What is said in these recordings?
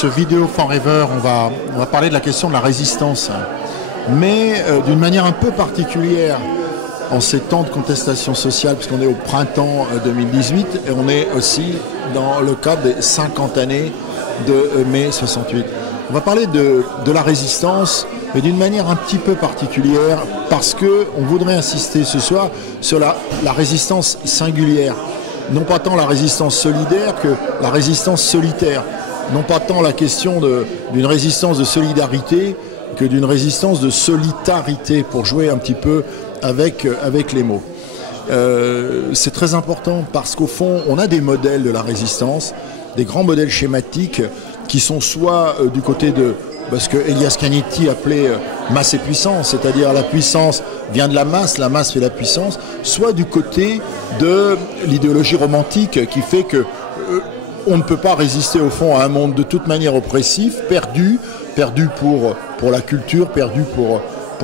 Ce vidéo Forever, on va parler de la question de la résistance, mais d'une manière un peu particulière en ces temps de contestation sociale, puisqu'on est au printemps 2018 et on est aussi dans le cadre des 50 années de mai 68. On va parler de la résistance, mais d'une manière un petit peu particulière, parce qu'on voudrait insister ce soir sur la résistance singulière. Non pas tant la résistance solidaire que la résistance solitaire. Non pas tant la question d'une résistance de solidarité que d'une résistance de solitarité, pour jouer un petit peu avec les mots. C'est très important parce qu'au fond, on a des modèles de la résistance, des grands modèles schématiques qui sont soit du côté de ce que Elias Canetti appelait masse et puissance, c'est-à-dire la puissance vient de la masse fait la puissance, soit du côté de l'idéologie romantique qui fait que on ne peut pas résister au fond à un monde de toute manière oppressif, perdu pour la culture, perdu pour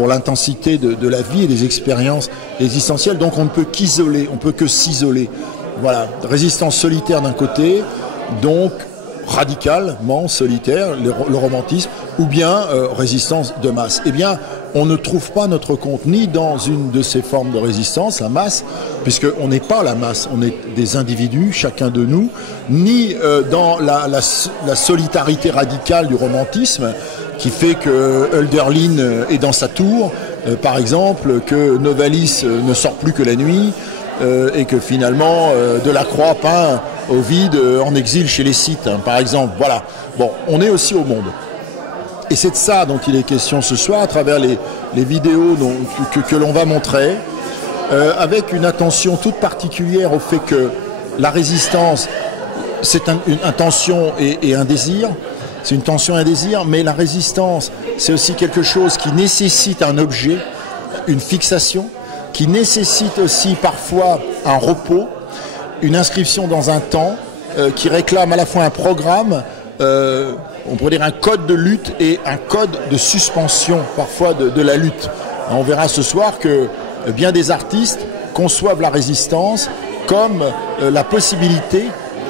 l'intensité de la vie et des expériences existentielles. Donc on ne peut qu'isoler, on peut que s'isoler. Voilà, résistance solitaire d'un côté, donc radicalement solitaire, le romantisme, ou bien résistance de masse. Eh bien, on ne trouve pas notre compte ni dans une de ces formes de résistance, la masse, puisqu'on n'est pas la masse, on est des individus, chacun de nous, ni dans la solitarité radicale du romantisme, qui fait que Hölderlin est dans sa tour, par exemple, que Novalis ne sort plus que la nuit, et que finalement Delacroix peint Ovide en exil chez les Scythes, hein, par exemple. Voilà. Bon, on est aussi au monde. Et c'est de ça dont il est question ce soir, à travers les vidéos que l'on va montrer, avec une attention toute particulière au fait que la résistance, c'est une tension et un désir. C'est une tension et un désir, mais la résistance, c'est aussi quelque chose qui nécessite un objet, une fixation, qui nécessite aussi parfois un repos, une inscription dans un temps, qui réclame à la fois un programme, on pourrait dire un code de lutte et un code de suspension parfois de la lutte. On verra ce soir que bien des artistes conçoivent la résistance comme la possibilité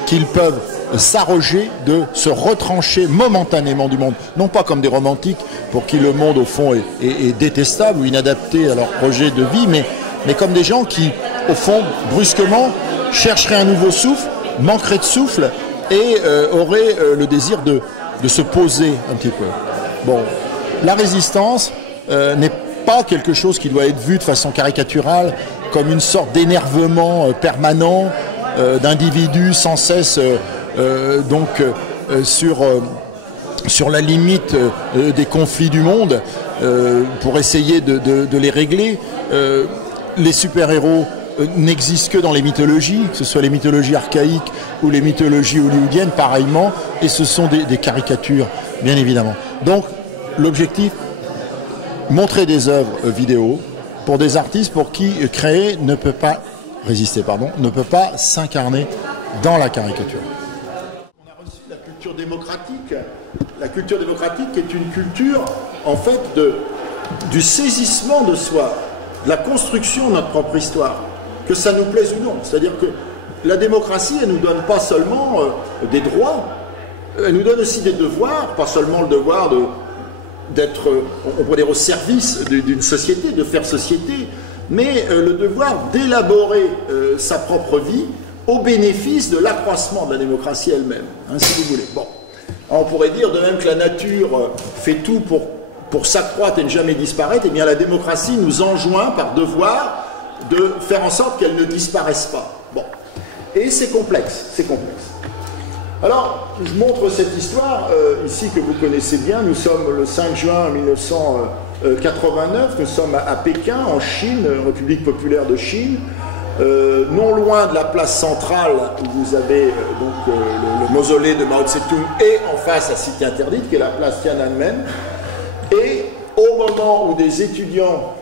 qu'ils peuvent s'arroger de se retrancher momentanément du monde. Non pas comme des romantiques pour qui le monde au fond est détestable ou inadapté à leur projet de vie, mais comme des gens qui au fond brusquement chercheraient un nouveau souffle, manqueraient de souffle et auraient le désir de se poser un petit peu. Bon, la résistance n'est pas quelque chose qui doit être vu de façon caricaturale comme une sorte d'énervement permanent d'individus sans cesse sur la limite des conflits du monde pour essayer de les régler. Les super-héros n'existent que dans les mythologies, que ce soit les mythologies archaïques ou les mythologies hollywoodiennes, pareillement, et ce sont des caricatures, bien évidemment. Donc, l'objectif, montrer des œuvres vidéo pour des artistes pour qui créer ne peut pas résister, ne peut pas s'incarner dans la caricature. On a reçu la culture démocratique. La culture démocratique est une culture, en fait, du saisissement de soi, de la construction de notre propre histoire, que ça nous plaise ou non. C'est-à-dire que la démocratie, elle ne nous donne pas seulement des droits, elle nous donne aussi des devoirs, pas seulement le devoir d'être, on pourrait dire, au service d'une société, de faire société, mais le devoir d'élaborer sa propre vie au bénéfice de l'accroissement de la démocratie elle-même, hein, si vous voulez. Bon. Alors, on pourrait dire, de même que la nature fait tout pour s'accroître et ne jamais disparaître, eh bien la démocratie nous enjoint par devoir de faire en sorte qu'elle ne disparaisse pas. Bon. Et c'est complexe, c'est complexe. Alors, je montre cette histoire ici que vous connaissez bien. Nous sommes le 5 juin 1989, nous sommes à Pékin, en Chine, République populaire de Chine, non loin de la place centrale où vous avez le mausolée de Mao Tse-tung et en face la cité interdite qui est la place Tiananmen. Et au moment où des étudiants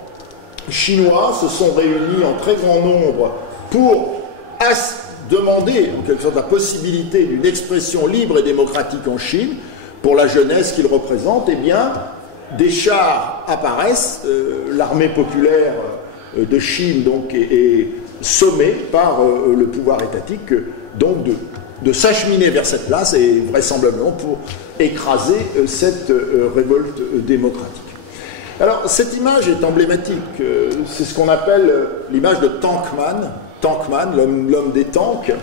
chinois se sont réunis en très grand nombre pour demander en quelque sorte la possibilité d'une expression libre et démocratique en Chine pour la jeunesse qu'ils représentent, eh bien des chars apparaissent, l'armée populaire de Chine donc est sommée par le pouvoir étatique donc de s'acheminer vers cette place et vraisemblablement pour écraser cette révolte démocratique. Alors, cette image est emblématique. C'est ce qu'on appelle l'image de Tankman. Tankman, l'homme des tanks.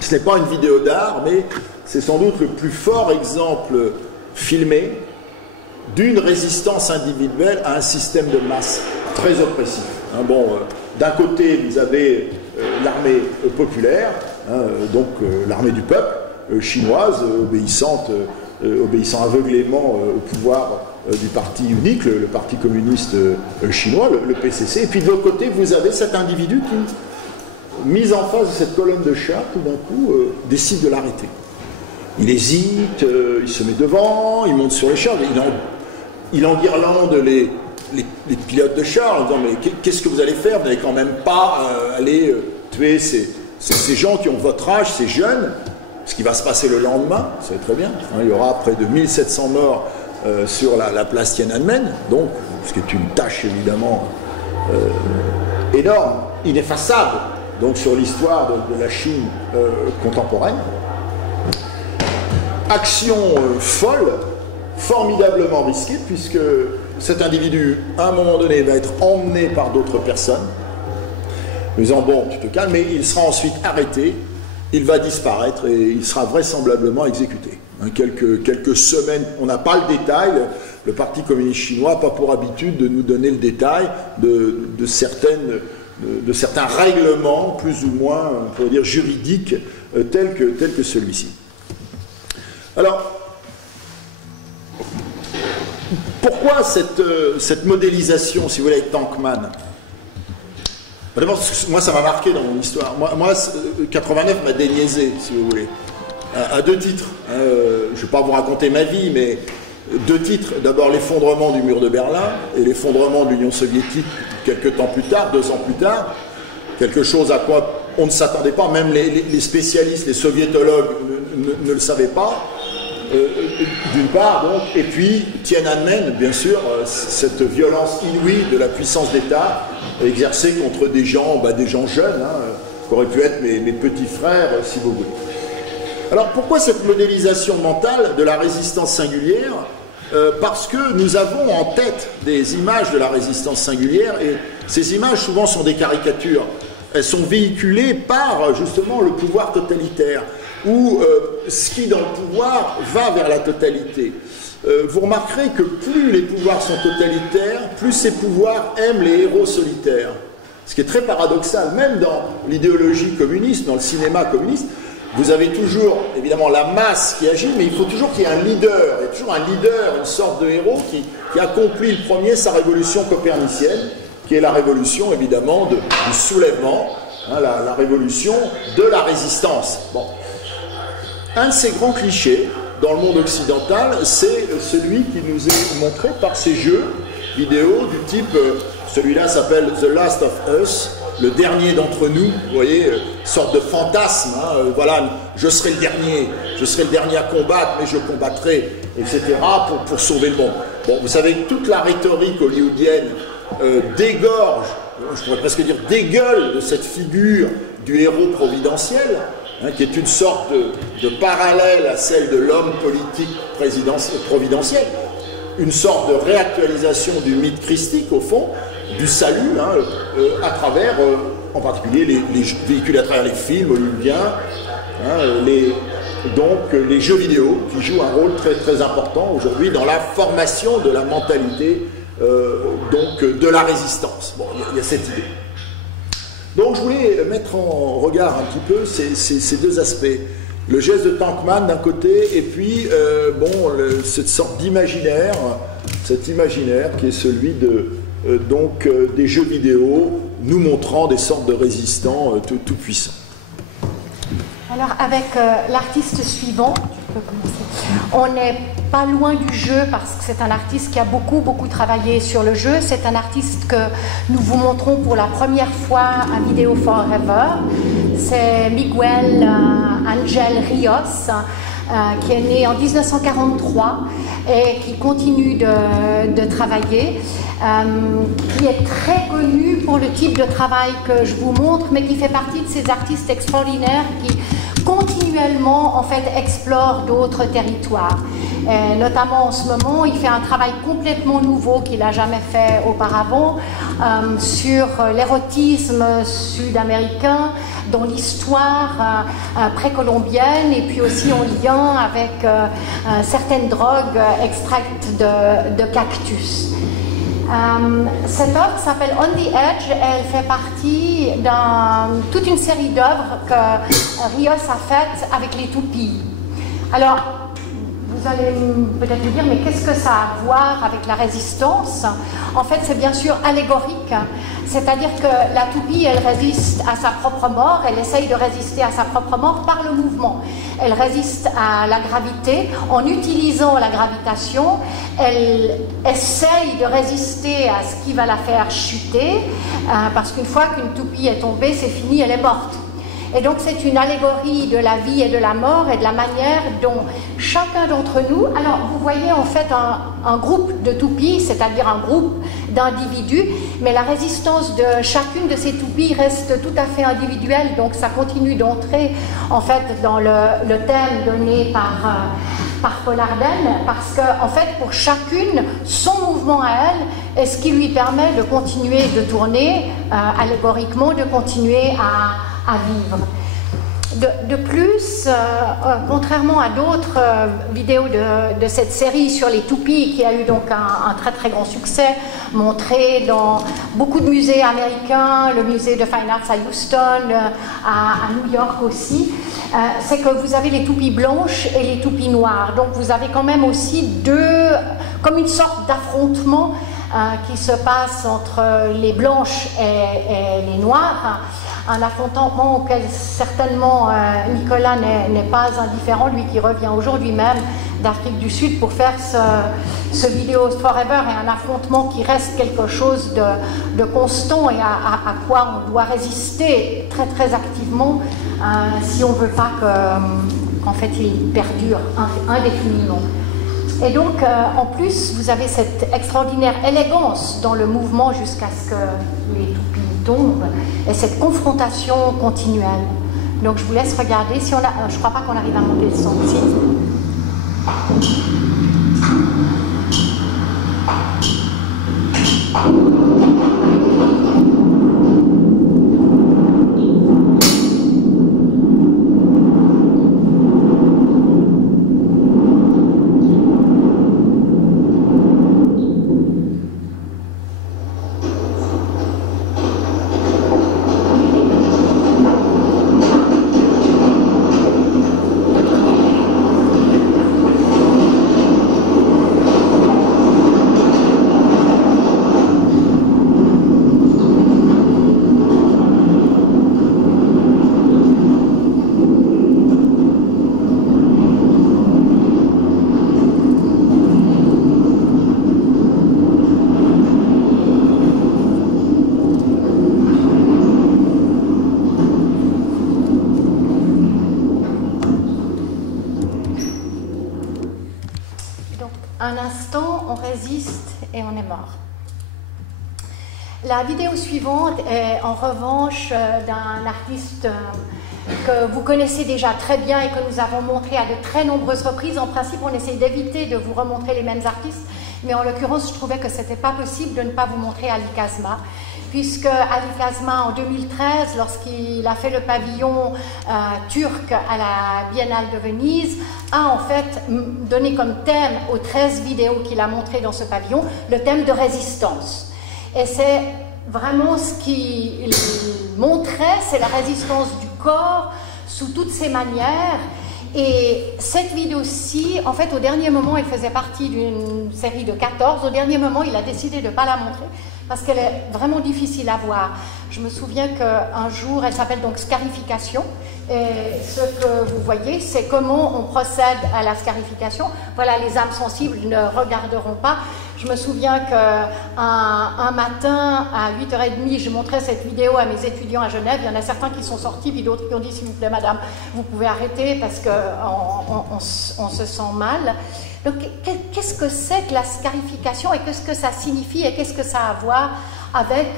Ce n'est pas une vidéo d'art, mais c'est sans doute le plus fort exemple filmé d'une résistance individuelle à un système de masse très oppressif. D'un côté, vous avez l'armée populaire, donc l'armée du peuple, chinoise, obéissant aveuglément au pouvoir du parti unique, le parti communiste chinois, le PCC. Et puis de l'autre côté, vous avez cet individu qui, mis en face de cette colonne de chars, tout d'un coup, décide de l'arrêter. Il hésite, il se met devant, il monte sur les chars, il enguirlande les pilotes de chars en disant « Mais qu'est-ce que vous allez faire? Vous n'allez quand même pas aller tuer ces gens qui ont votre âge, ces jeunes. » Ce qui va se passer le lendemain, vous savez très bien. Il y aura près de 1700 morts sur la place Tiananmen, donc, ce qui est une tâche évidemment énorme, ineffaçable, donc sur l'histoire de la Chine contemporaine. Action folle, formidablement risquée, puisque cet individu, à un moment donné, va être emmené par d'autres personnes, en disant bon, tu te calmes, mais il sera ensuite arrêté, il va disparaître et il sera vraisemblablement exécuté. Quelques semaines, on n'a pas le détail, le Parti communiste chinois n'a pas pour habitude de nous donner le détail de certains règlements, plus ou moins, on pourrait dire, juridiques, tels que celui-ci. Alors, pourquoi cette modélisation, si vous voulez, avec Tankman? D'abord, moi, ça m'a marqué dans mon histoire. Moi 89 m'a déniaisé, si vous voulez, à deux titres. Je ne vais pas vous raconter ma vie, mais deux titres. D'abord, l'effondrement du mur de Berlin et l'effondrement de l'Union soviétique quelques temps plus tard, 2 ans plus tard. Quelque chose à quoi on ne s'attendait pas, même les spécialistes, les soviétologues ne le savaient pas. D'une part, donc, et puis Tiananmen, bien sûr, cette violence inouïe de la puissance d'État exercée contre des gens jeunes, qui auraient pu être mes petits frères, si vous voulez. Alors, pourquoi cette modélisation mentale de la résistance singulière? Parce que nous avons en tête des images de la résistance singulière, et ces images, souvent, sont des caricatures. Elles sont véhiculées par, justement, le pouvoir totalitaire, où ce qui, dans le pouvoir, va vers la totalité. Vous remarquerez que plus les pouvoirs sont totalitaires, plus ces pouvoirs aiment les héros solitaires. Ce qui est très paradoxal, même dans l'idéologie communiste, dans le cinéma communiste, vous avez toujours, évidemment, la masse qui agit, mais il faut toujours qu'il y ait un leader. Il y a toujours un leader, une sorte de héros qui accomplit le premier sa révolution copernicienne, qui est la révolution, évidemment, du soulèvement, la révolution de la résistance. Bon. Un de ces grands clichés dans le monde occidental, c'est celui qui nous est montré par ces jeux vidéo du type, celui-là s'appelle The Last of Us, le dernier d'entre nous, vous voyez, sorte de fantasme, voilà, je serai le dernier à combattre, mais je combattrai, etc., pour sauver le monde. Bon, vous savez que toute la rhétorique hollywoodienne dégorge, je pourrais presque dire dégueule de cette figure du héros providentiel, qui est une sorte de parallèle à celle de l'homme politique providentiel, une sorte de réactualisation du mythe christique, au fond, du salut, à travers, en particulier, les véhicules à travers les films hollywoodiens, les jeux vidéo, qui jouent un rôle très, très important aujourd'hui dans la formation de la mentalité de la résistance. Bon, il y a cette idée. Donc je voulais mettre en regard un petit peu ces deux aspects. Le geste de Tankman d'un côté, et puis cette sorte d'imaginaire, cet imaginaire qui est celui des jeux vidéo nous montrant des sortes de résistants tout puissants. Alors avec l'artiste suivant, tu peux commencer. On n'est pas loin du jeu parce que c'est un artiste qui a beaucoup travaillé sur le jeu. C'est un artiste que nous vous montrons pour la première fois à Video Forever. C'est Miguel Angel Rios, qui est né en 1943 et qui continue de travailler, qui est très connu pour le type de travail que je vous montre, mais qui fait partie de ces artistes extraordinaires qui continuellement en fait explore d'autres territoires. Notamment en ce moment, il fait un travail complètement nouveau qu'il n'a jamais fait auparavant sur l'érotisme sud-américain dans l'histoire précolombienne et puis aussi en lien avec certaines drogues extraites de cactus. Cette œuvre s'appelle On the Edge et elle fait partie de toute une série d'œuvres que Rios a faites avec les toupies. Alors, vous allez peut-être me dire, mais qu'est-ce que ça a à voir avec la résistance? En fait, c'est bien sûr allégorique, c'est-à-dire que la toupie, elle résiste à sa propre mort, elle essaye de résister à sa propre mort par le mouvement. Elle résiste à la gravité. En utilisant la gravitation, elle essaye de résister à ce qui va la faire chuter, parce qu'une fois qu'une toupie est tombée, c'est fini, elle est morte. Et donc c'est une allégorie de la vie et de la mort et de la manière dont chacun d'entre nous, alors vous voyez en fait un groupe de toupies, c'est-à-dire un groupe d'individus, mais la résistance de chacune de ces toupies reste tout à fait individuelle, donc ça continue d'entrer en fait dans le thème donné par Paul Arden, parce que en fait pour chacune, son mouvement à elle est ce qui lui permet de continuer de tourner allégoriquement, de continuer à vivre. De plus, contrairement à d'autres vidéos de cette série sur les toupies, qui a eu donc un très très grand succès, montré dans beaucoup de musées américains, le musée de Fine Arts à Houston, à New York aussi, c'est que vous avez les toupies blanches et les toupies noires. Donc vous avez quand même aussi comme une sorte d'affrontement qui se passe entre les blanches et les noires. Un affrontement auquel certainement Nicolas n'est pas indifférent, lui qui revient aujourd'hui même d'Afrique du Sud pour faire ce vidéo Forever, et un affrontement qui reste quelque chose de constant et à quoi on doit résister très très activement si on ne veut pas qu'en fait il perdure indéfiniment. Et donc, en plus, vous avez cette extraordinaire élégance dans le mouvement jusqu'à ce que les toupies tombent, et cette confrontation continuelle. Donc, je vous laisse regarder. Si on a, je ne crois pas qu'on arrive à monter le son aussi. Un instant, on résiste et on est mort. La vidéo suivante est en revanche d'un artiste que vous connaissez déjà très bien et que nous avons montré à de très nombreuses reprises. En principe, on essaye d'éviter de vous remontrer les mêmes artistes, mais en l'occurrence, je trouvais que ce n'était pas possible de ne pas vous montrer Ali Kazma, puisque Ali Kazma, en 2013, lorsqu'il a fait le pavillon turc à la Biennale de Venise, a en fait donné comme thème aux 13 vidéos qu'il a montrées dans ce pavillon, le thème de résistance. Et c'est vraiment ce qu'il montrait, c'est la résistance du corps sous toutes ses manières. Et cette vidéo-ci, en fait, au dernier moment, elle faisait partie d'une série de 14. Au dernier moment, il a décidé de ne pas la montrer parce qu'elle est vraiment difficile à voir. Je me souviens qu'un jour, elle s'appelle donc scarification. Et ce que vous voyez, c'est comment on procède à la scarification. Voilà, les âmes sensibles ne regarderont pas. Je me souviens qu'un matin, à 8h30, je montrais cette vidéo à mes étudiants à Genève. Il y en a certains qui sont sortis, puis d'autres qui ont dit, s'il vous plaît, madame, vous pouvez arrêter parce qu'on se sent mal. Donc, qu'est-ce que c'est que la scarification et qu'est-ce que ça signifie et qu'est-ce que ça a à voir avec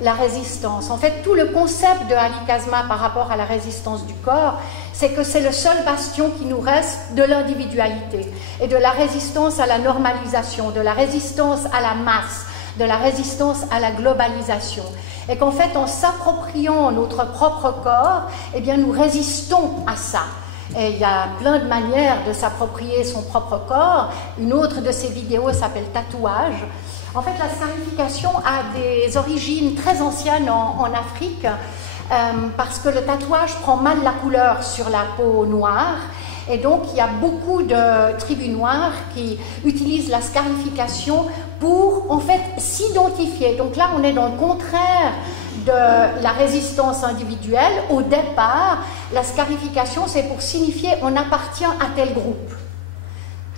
la résistance. En fait, tout le concept de Ali Kazma par rapport à la résistance du corps, c'est que c'est le seul bastion qui nous reste de l'individualité et de la résistance à la normalisation, de la résistance à la masse, de la résistance à la globalisation. Et qu'en fait, en s'appropriant notre propre corps, eh bien, nous résistons à ça. Et il y a plein de manières de s'approprier son propre corps. Une autre de ces vidéos s'appelle Tatouage. En fait, la scarification a des origines très anciennes en Afrique, parce que le tatouage prend mal la couleur sur la peau noire. Et donc, il y a beaucoup de tribus noires qui utilisent la scarification pour, en fait, s'identifier. Donc là, on est dans le contraire de la résistance individuelle. Au départ, la scarification, c'est pour signifier on appartient à tel groupe.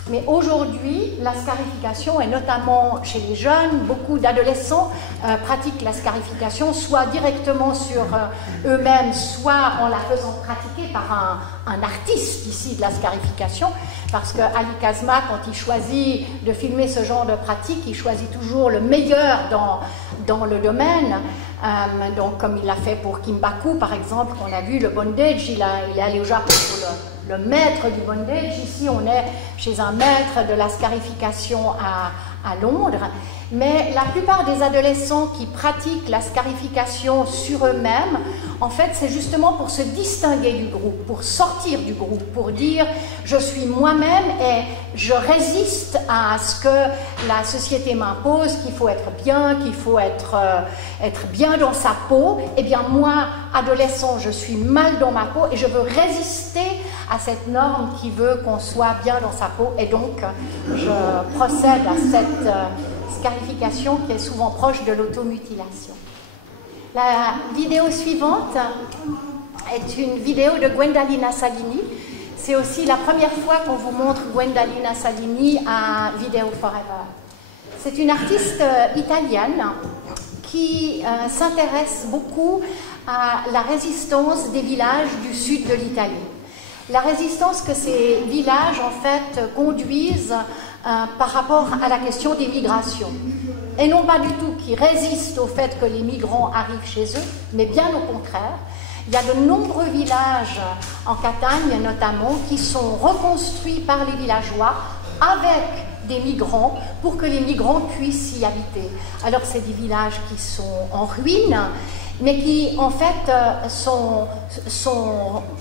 Mais aujourd'hui, la scarification, et notamment chez les jeunes, beaucoup d'adolescents pratiquent la scarification, soit directement sur eux-mêmes, soit en la faisant pratiquer par un artiste ici de la scarification, parce que Ali Kazma, quand il choisit de filmer ce genre de pratique, il choisit toujours le meilleur dans le domaine. Donc, comme il l'a fait pour Kimbaku, par exemple, qu'on a vu le bondage, il est allé au Japon pour le maître du bondage. Ici, on est chez un maître de la scarification à Londres. Mais la plupart des adolescents qui pratiquent la scarification sur eux-mêmes, en fait, c'est justement pour se distinguer du groupe, pour sortir du groupe, pour dire « je suis moi-même et je résiste à ce que la société m'impose, qu'il faut être bien, qu'il faut être bien dans sa peau. Eh bien, moi, adolescent, je suis mal dans ma peau et je veux résister à cette norme qui veut qu'on soit bien dans sa peau. Et donc, je procède à cette scarification qui est souvent proche de l'automutilation. La vidéo suivante est une vidéo de Gwendalina Salini. C'est aussi la première fois qu'on vous montre Gwendalina Salini à Video Forever. C'est une artiste italienne qui s'intéresse beaucoup à la résistance des villages du sud de l'Italie. La résistance que ces villages, en fait, conduisent par rapport à la question des migrations. Et non pas du tout qui résistent au fait que les migrants arrivent chez eux, mais bien au contraire. Il y a de nombreux villages en Catane, notamment, qui sont reconstruits par les villageois avec des migrants pour que les migrants puissent y habiter. Alors, c'est des villages qui sont en ruine, mais qui, en fait, sont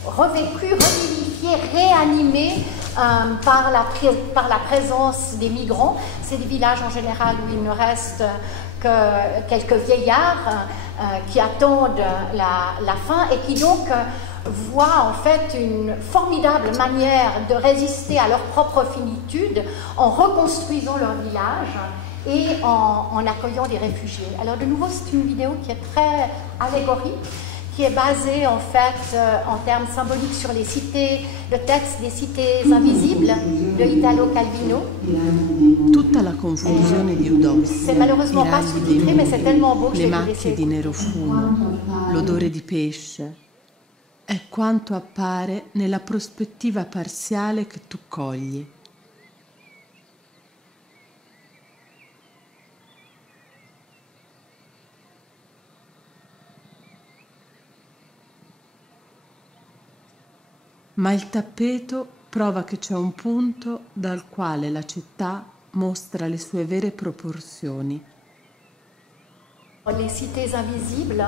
revêtus, revivifiés, réanimés par la présence des migrants. C'est des villages, en général, où il ne reste que quelques vieillards qui attendent la fin et qui, donc, voient, en fait, une formidable manière de résister à leur propre finitude en reconstruisant leur village et en accueillant des réfugiés. Alors de nouveau, c'est une vidéo qui est très allégorique, qui est basée en fait en termes symboliques sur les cités, le texte des cités invisibles de Italo Calvino. Tutta la confusione di Eudossi, c'est malheureusement pas sous-titré, mais c'est tellement beau que le macchie di nero fumo, l'odore di pesce, è quanto appare nella prospettiva parziale che tu cogli. Ma il tappeto prova che c'è un punto dal quale la città mostra le sue vere proporzioni. Les cités invisibles,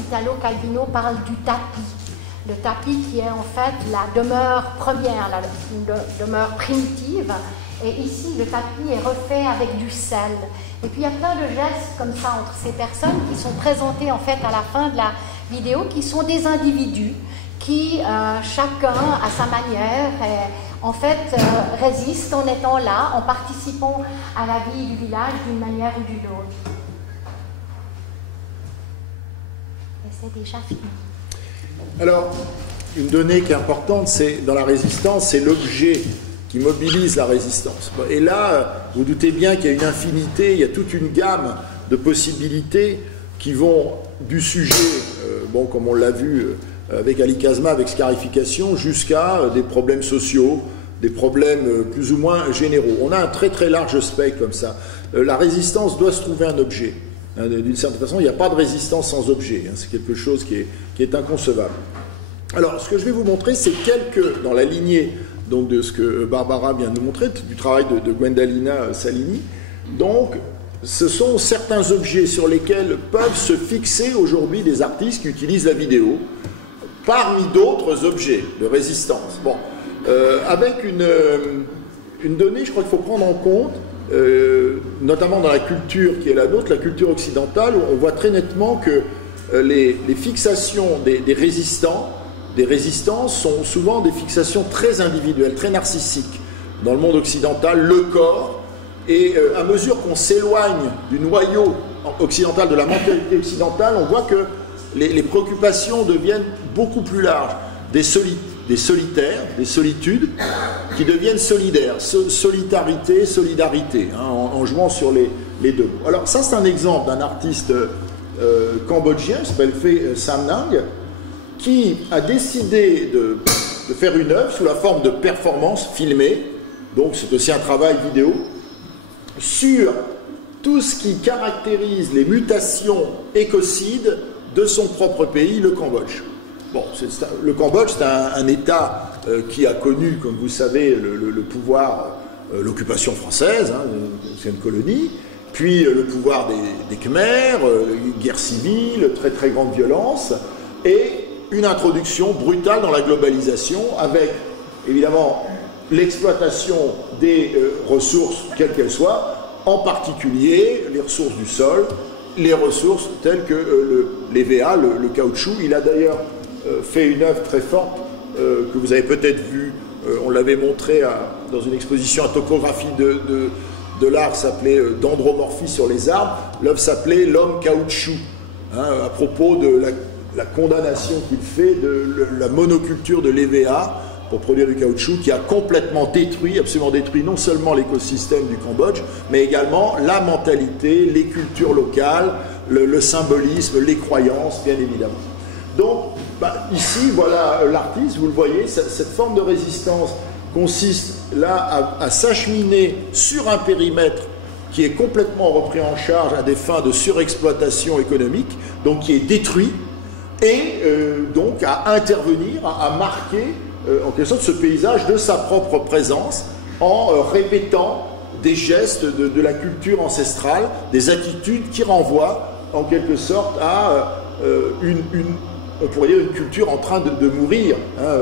Italo Calvino parle du tapis. Le tapis qui est en fait la demeure première, une demeure primitive. Et ici, le tapis est refait avec du sel. Et puis, il y a plein de gestes comme ça entre ces personnes qui sont présentées en fait à la fin de la vidéo, qui sont des individus qui, chacun à sa manière, en fait, résiste en étant là, en participant à la vie du village d'une manière ou d'une autre. Et c'est déjà fini. Alors, une donnée qui est importante, c'est dans la résistance, c'est l'objet qui mobilise la résistance. Et là, vous doutez bien qu'il y a une infinité, il y a toute une gamme de possibilités qui vont du sujet, bon, comme on l'a vu avec Ali Kazma, avec scarification, jusqu'à des problèmes sociaux, des problèmes plus ou moins généraux. On a un très très large spectre comme ça. La résistance doit se trouver un objet. D'une certaine façon, il n'y a pas de résistance sans objet. C'est quelque chose qui est inconcevable. Alors, ce que je vais vous montrer, c'est dans la lignée donc, de ce que Barbara vient de nous montrer, du travail de Gwendalina Salini. Donc, ce sont certains objets sur lesquels peuvent se fixer aujourd'hui des artistes qui utilisent la vidéo, parmi d'autres objets de résistance. Bon, avec une donnée, je crois qu'il faut prendre en compte, notamment dans la culture qui est la nôtre, la culture occidentale, où on voit très nettement que les fixations des résistants, des résistances sont souvent des fixations très individuelles, très narcissiques. Dans le monde occidental, le corps, et à mesure qu'on s'éloigne du noyau occidental, de la mentalité occidentale, on voit que les préoccupations deviennent beaucoup plus larges. Des solitaires, des solitudes, qui deviennent solidaires. Solidarité, solidarité, en jouant sur les deux mots. Alors ça, c'est un exemple d'un artiste cambodgien, qui s'appelle Phé Sam Nang, qui a décidé de faire une œuvre sous la forme de performance filmée, donc c'est aussi un travail vidéo, sur tout ce qui caractérise les mutations écocides de son propre pays, le Cambodge. Bon, le Cambodge, c'est un État qui a connu, comme vous savez, le pouvoir, l'occupation française, c'est une colonie, puis le pouvoir des Khmers, guerre civile, très très grande violence, et une introduction brutale dans la globalisation, avec évidemment l'exploitation des ressources, quelles qu'elles soient, en particulier les ressources du sol, les ressources telles que l'EVA, le caoutchouc. Il a d'ailleurs fait une œuvre très forte que vous avez peut-être vue, on l'avait montré dans une exposition à topographie de l'art qui s'appelait Dendromorphie sur les arbres. L'œuvre s'appelait L'homme caoutchouc, à propos de la condamnation qu'il fait de la monoculture de l'EVA pour produire du caoutchouc, qui a complètement détruit, absolument détruit, non seulement l'écosystème du Cambodge, mais également la mentalité, les cultures locales, le symbolisme, les croyances, bien évidemment. Donc, ici, voilà l'artiste, vous le voyez, cette forme de résistance consiste là à s'acheminer sur un périmètre qui est complètement repris en charge à des fins de surexploitation économique, donc qui est détruit, et donc à intervenir, à marquer en quelque sorte ce paysage de sa propre présence en répétant des gestes de la culture ancestrale, des attitudes qui renvoient en quelque sorte à on pourrait dire une culture en train de mourir,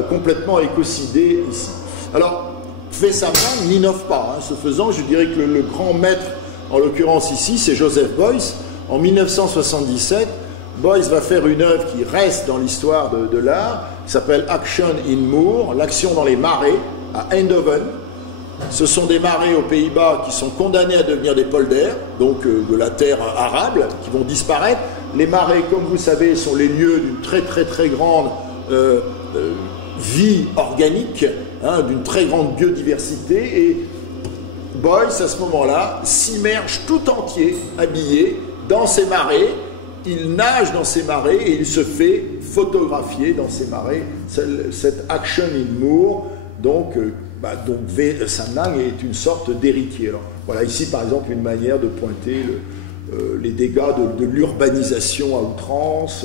complètement écocidée ici. Alors, Phé Sam Nang n'innove pas. Ce faisant, je dirais que le grand maître, en l'occurrence ici, c'est Joseph Beuys. En 1977, Beuys va faire une œuvre qui reste dans l'histoire de l'art, qui s'appelle Action in Moor, l'action dans les marais, à Eindhoven. Ce sont des marais aux Pays-Bas qui sont condamnés à devenir des polders, donc de la terre arable, qui vont disparaître. Les marais, comme vous savez, sont les lieux d'une très très très grande vie organique, d'une très grande biodiversité, et Beuys, à ce moment-là, s'immerge tout entier, habillé, dans ces marais. Il nage dans ces marais et il se fait photographier dans ces marais. Cette Action in Moor, donc Phé Sam Nang est une sorte d'héritier. Alors, voilà ici par exemple une manière de pointer les dégâts de l'urbanisation à outrance,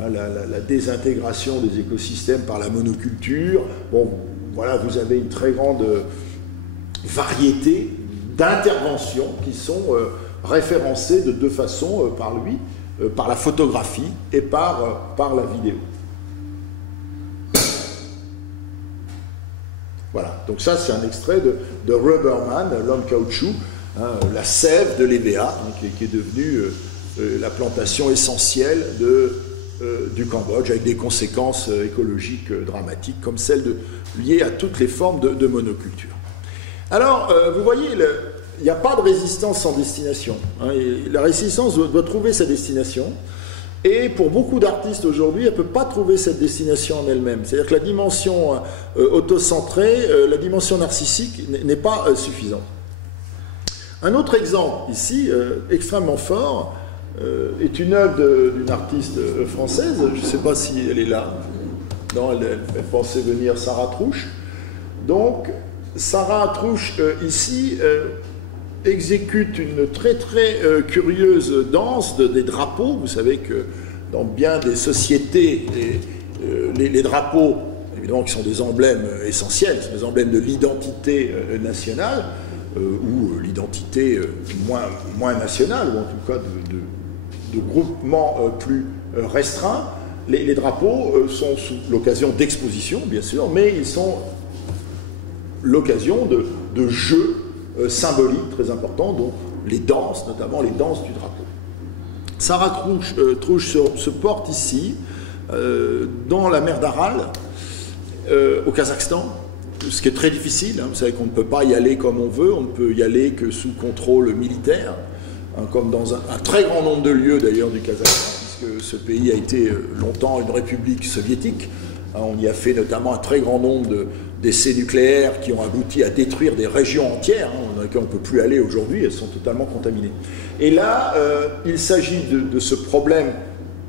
la désintégration des écosystèmes par la monoculture. Bon, voilà, vous avez une très grande variété d'interventions qui sont référencées de deux façons par lui. Par la photographie et par la vidéo. Voilà, donc ça c'est un extrait de Rubberman, l'homme caoutchouc, la sève de l'EVA, qui est devenue la plantation essentielle du Cambodge, avec des conséquences écologiques dramatiques, comme celles liées à toutes les formes de monoculture. Alors, vous voyez, il n'y a pas de résistance sans destination. La résistance doit trouver sa destination. Et pour beaucoup d'artistes aujourd'hui, elle ne peut pas trouver cette destination en elle-même. C'est-à-dire que la dimension autocentrée, la dimension narcissique n'est pas suffisante. Un autre exemple ici, extrêmement fort, est une œuvre d'une artiste française. Je ne sais pas si elle est là. Non, elle pensait venir, Sarah Trouche. Donc, Sarah Trouche, ici, exécute une très curieuse danse des drapeaux. Vous savez que dans bien des sociétés, les drapeaux, évidemment, qui sont des emblèmes essentiels, sont des emblèmes de l'identité nationale, ou l'identité moins nationale, ou en tout cas de groupements plus restreints. Les drapeaux sont sous l'occasion d'expositions, bien sûr, mais ils sont l'occasion de jeux symboliques très importants, dont les danses, notamment les danses du drapeau. Sarah-Trouche se porte ici, dans la mer d'Aral, au Kazakhstan, ce qui est très difficile. Vous savez qu'on ne peut pas y aller comme on veut, on ne peut y aller que sous contrôle militaire, comme dans un très grand nombre de lieux d'ailleurs du Kazakhstan, puisque ce pays a été longtemps une république soviétique. On y a fait notamment un très grand nombre d'essais nucléaires qui ont abouti à détruire des régions entières, dans lesquelles on ne peut plus aller aujourd'hui, elles sont totalement contaminées. Et là, il s'agit de ce problème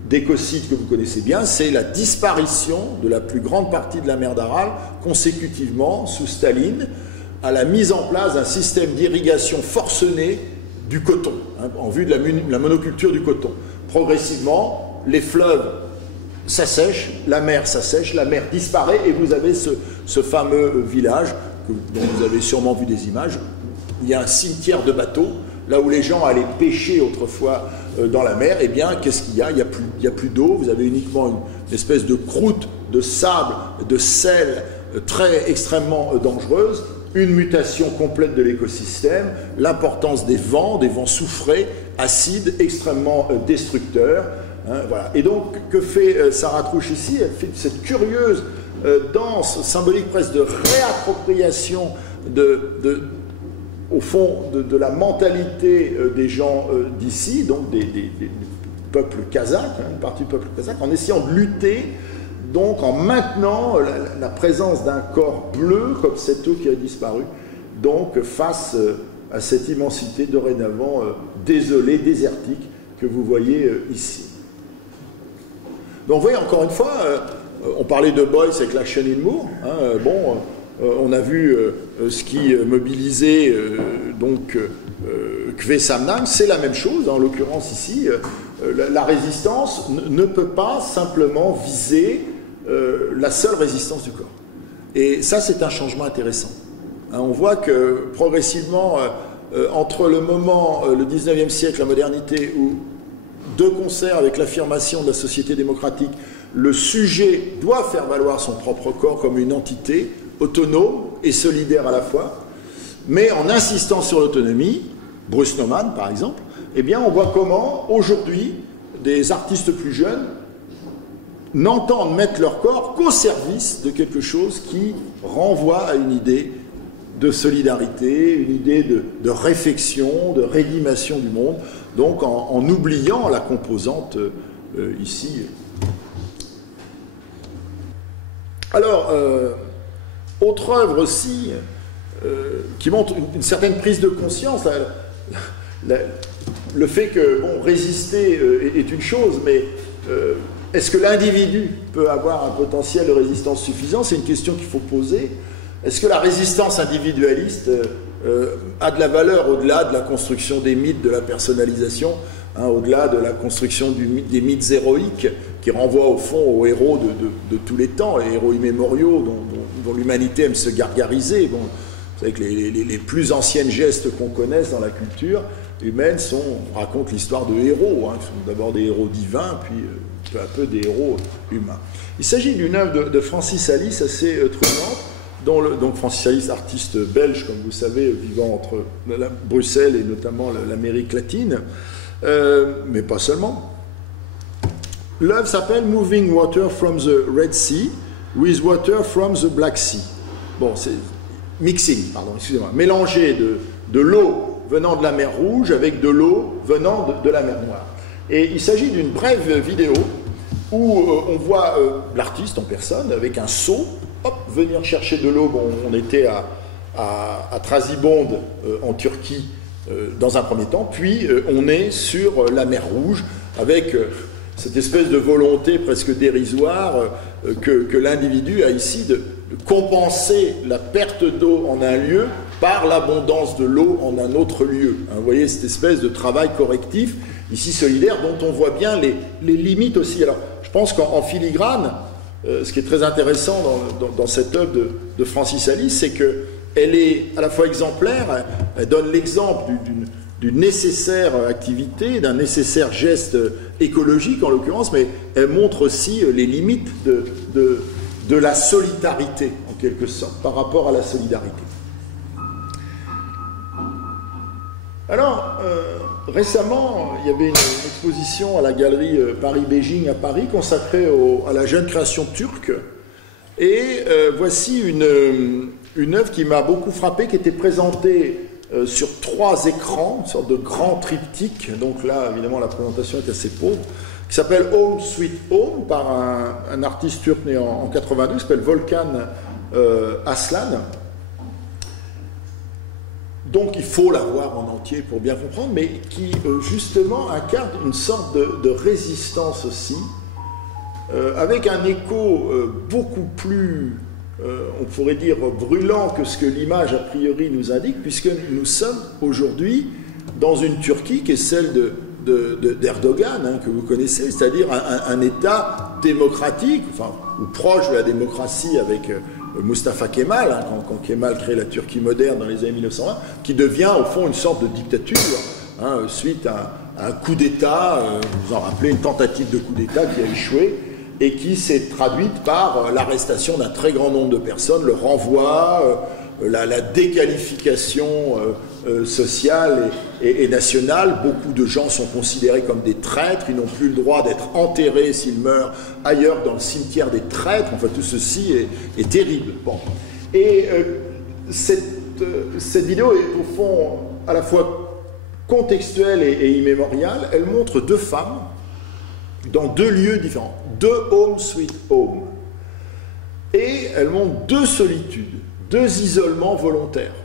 d'écocide que vous connaissez bien, c'est la disparition de la plus grande partie de la mer d'Aral consécutivement, sous Staline, à la mise en place d'un système d'irrigation forcené du coton, en vue de la monoculture du coton. Progressivement, les fleuves s'assèchent, la mer disparaît, et vous avez ce fameux village, dont vous avez sûrement vu des images. Il y a un cimetière de bateaux, là où les gens allaient pêcher autrefois dans la mer. Eh bien, qu'est-ce qu'il y a ? Il n'y a plus d'eau, vous avez uniquement une espèce de croûte de sable, de sel, extrêmement dangereuse, une mutation complète de l'écosystème, l'importance des vents soufrés, acides, extrêmement destructeurs. Voilà. Et donc, que fait Sarah-Trouche ici? Elle fait cette curieuse danse symbolique presque de réappropriation au fond de la mentalité des gens d'ici, donc des peuples kazakhs, une partie du peuple kazakh, en essayant de lutter, donc en maintenant la présence d'un corps bleu, comme cette eau qui a disparu, donc face à cette immensité dorénavant désolée, désertique, que vous voyez ici. Donc vous voyez, encore une fois, on parlait de Beuys avec l'Action in Moor, on a vu ce qui mobilisait Kwe Samnang, c'est la même chose, en l'occurrence ici, la résistance ne peut pas simplement viser la seule résistance du corps. Et ça, c'est un changement intéressant. On voit que progressivement, entre le moment, le 19e siècle, la modernité, où de concert avec l'affirmation de la société démocratique, le sujet doit faire valoir son propre corps comme une entité autonome et solidaire à la fois, mais en insistant sur l'autonomie, Bruce Nauman par exemple, eh bien on voit comment aujourd'hui des artistes plus jeunes n'entendent mettre leur corps qu'au service de quelque chose qui renvoie à une idée de solidarité, une idée de réflexion, de rédimation du monde, donc en oubliant la composante ici. Alors, autre œuvre aussi qui montre une certaine prise de conscience, le fait que résister est une chose, mais est-ce que l'individu peut avoir un potentiel de résistance suffisant? C'est une question qu'il faut poser. Est-ce que la résistance individualiste a de la valeur au-delà de la construction des mythes, de la personnalisation, au-delà de la construction des mythes héroïques qui renvoient au fond aux héros de tous les temps, les héros immémoriaux dont l'humanité aime se gargariser. Bon, vous savez que les plus anciennes gestes qu'on connaisse dans la culture humaine racontent l'histoire de héros, qui sont d'abord des héros divins, puis peu à peu des héros humains. Il s'agit d'une œuvre de Francis Alice assez troublante, donc Francis Alice, artiste belge, comme vous savez, vivant entre Bruxelles et notamment l'Amérique latine, mais pas seulement. L'œuvre s'appelle Moving Water from the Red Sea with Water from the Black Sea. Bon, c'est mélanger de l'eau venant de la mer Rouge avec de l'eau venant de la mer Noire. Et il s'agit d'une brève vidéo où on voit l'artiste en personne avec un seau, venir chercher de l'eau. Bon, on était à Trabzon en Turquie dans un premier temps, puis on est sur la mer Rouge avec cette espèce de volonté presque dérisoire que l'individu a ici de compenser la perte d'eau en un lieu par l'abondance de l'eau en un autre lieu. Hein, vous voyez cette espèce de travail correctif, ici solidaire, dont on voit bien les limites aussi. Alors, je pense qu'en filigrane, ce qui est très intéressant dans cette œuvre de Francis Alice, c'est qu'elle est à la fois exemplaire, elle donne l'exemple d'une nécessaire activité, d'un nécessaire geste écologique en l'occurrence, mais elle montre aussi les limites de la solidarité, en quelque sorte, par rapport à la solidarité. Alors, récemment, il y avait une exposition à la galerie Paris-Beijing à Paris consacrée à la jeune création turque. Et voici une œuvre qui m'a beaucoup frappé, qui était présentée sur 3 écrans, une sorte de grand triptyque. Donc là, évidemment, la présentation est assez pauvre, qui s'appelle Home Sweet Home, par un artiste turc né en 82, qui s'appelle Volkan Aslan. Donc il faut la voir en entier pour bien comprendre, mais qui justement incarne une sorte de résistance aussi, avec un écho beaucoup plus, on pourrait dire, brûlant que ce que l'image a priori nous indique, puisque nous sommes aujourd'hui dans une Turquie qui est celle d'Erdogan, hein, que vous connaissez, c'est-à-dire un État démocratique, enfin, ou proche de la démocratie avec Mustafa Kemal, hein, quand Kemal crée la Turquie moderne dans les années 1920, qui devient au fond une sorte de dictature, hein, suite à un coup d'État, vous vous en rappelez, une tentative de coup d'État qui a échoué, et qui s'est traduite par l'arrestation d'un très grand nombre de personnes, le renvoi, la déqualification sociale et nationale. Beaucoup de gens sont considérés comme des traîtres, ils n'ont plus le droit d'être enterrés s'ils meurent ailleurs dans le cimetière des traîtres. Enfin, tout ceci est terrible. Bon. Et cette vidéo est au fond à la fois contextuelle et immémoriale. Elle montre 2 femmes dans 2 lieux différents, 2 home sweet home. Et elle montre 2 solitudes, 2 isolements volontaires,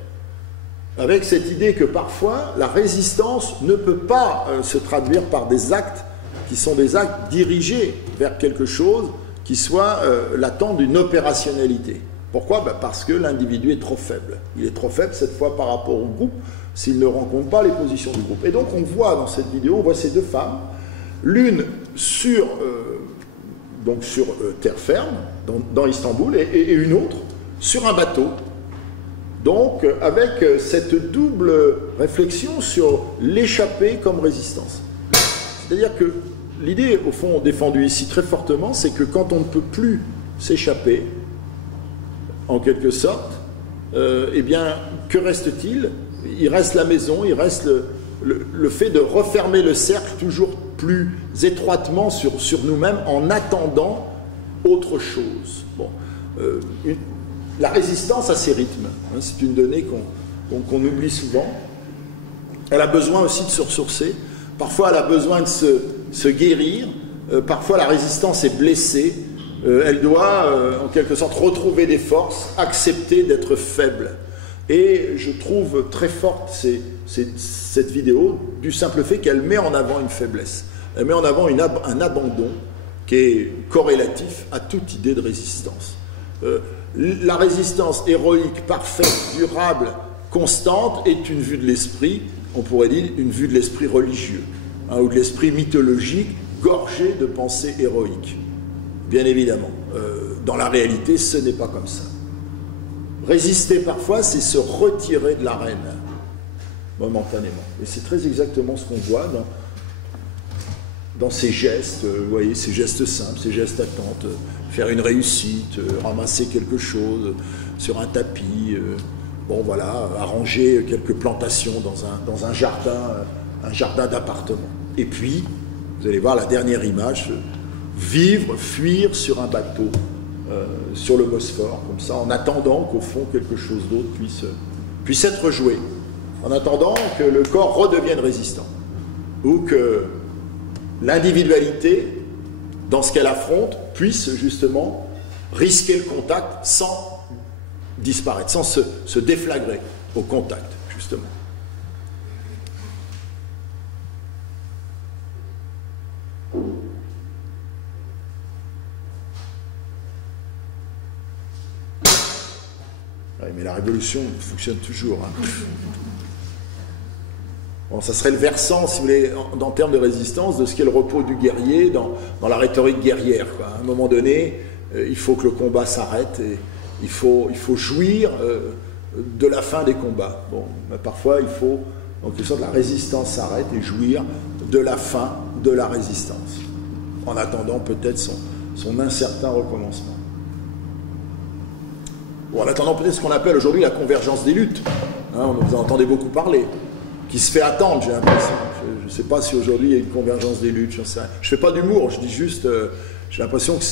avec cette idée que parfois la résistance ne peut pas se traduire par des actes qui sont des actes dirigés vers quelque chose qui soit l'attente d'une opérationnalité. Pourquoi? Parce que l'individu est trop faible. Il est trop faible cette fois par rapport au groupe s'il ne rencontre pas les positions du groupe. Et donc on voit dans cette vidéo, on voit ces 2 femmes, l'une sur terre ferme, dans Istanbul, et une autre sur un bateau. Donc, avec cette double réflexion sur l'échappée comme résistance. C'est-à-dire que l'idée, au fond, défendue ici très fortement, c'est que quand on ne peut plus s'échapper, en quelque sorte, eh bien, que reste-t-il? Il reste la maison, il reste le fait de refermer le cercle toujours plus étroitement sur nous-mêmes en attendant autre chose. Bon, la résistance a ses rythmes, hein, c'est une donnée qu'on oublie souvent. Elle a besoin aussi de se ressourcer, parfois elle a besoin de se guérir, parfois la résistance est blessée, elle doit en quelque sorte retrouver des forces, accepter d'être faible. Et je trouve très forte cette vidéo du simple fait qu'elle met en avant une faiblesse. Elle met en avant un abandon qui est corrélatif à toute idée de résistance. La résistance héroïque, parfaite, durable, constante est une vue de l'esprit, on pourrait dire une vue de l'esprit religieux, hein, ou de l'esprit mythologique gorgé de pensées héroïques. Bien évidemment, dans la réalité, ce n'est pas comme ça. Résister parfois, c'est se retirer de l'arène, momentanément. Et c'est très exactement ce qu'on voit dans ces gestes, vous voyez, ces gestes simples, ces gestes attentes, faire une réussite, ramasser quelque chose sur un tapis, bon voilà, arranger quelques plantations dans un jardin d'appartement. Et puis, vous allez voir la dernière image, fuir sur un bateau, sur le Bosphore, comme ça, en attendant qu'au fond quelque chose d'autre puisse être joué, en attendant que le corps redevienne résistant, ou que l'individualité, dans ce qu'elle affronte, puisse justement risquer le contact sans disparaître, sans se déflagrer au contact, justement. Ouais, mais la révolution fonctionne toujours. Hein. Bon, ça serait le versant, si vous voulez, en termes de résistance, de ce qu'est le repos du guerrier dans la rhétorique guerrière, quoi. À un moment donné, il faut que le combat s'arrête et il faut jouir de la fin des combats. Bon, mais parfois, il faut, en quelque sorte, la résistance s'arrête et jouir de la fin de la résistance, en attendant peut-être son incertain recommencement. Ou en attendant peut-être ce qu'on appelle aujourd'hui la convergence des luttes. Hein, vous en entendez beaucoup parler, qui se fait attendre, j'ai l'impression. Je ne sais pas si aujourd'hui il y a une convergence des luttes, je ne fais pas d'humour, je dis juste, j'ai l'impression que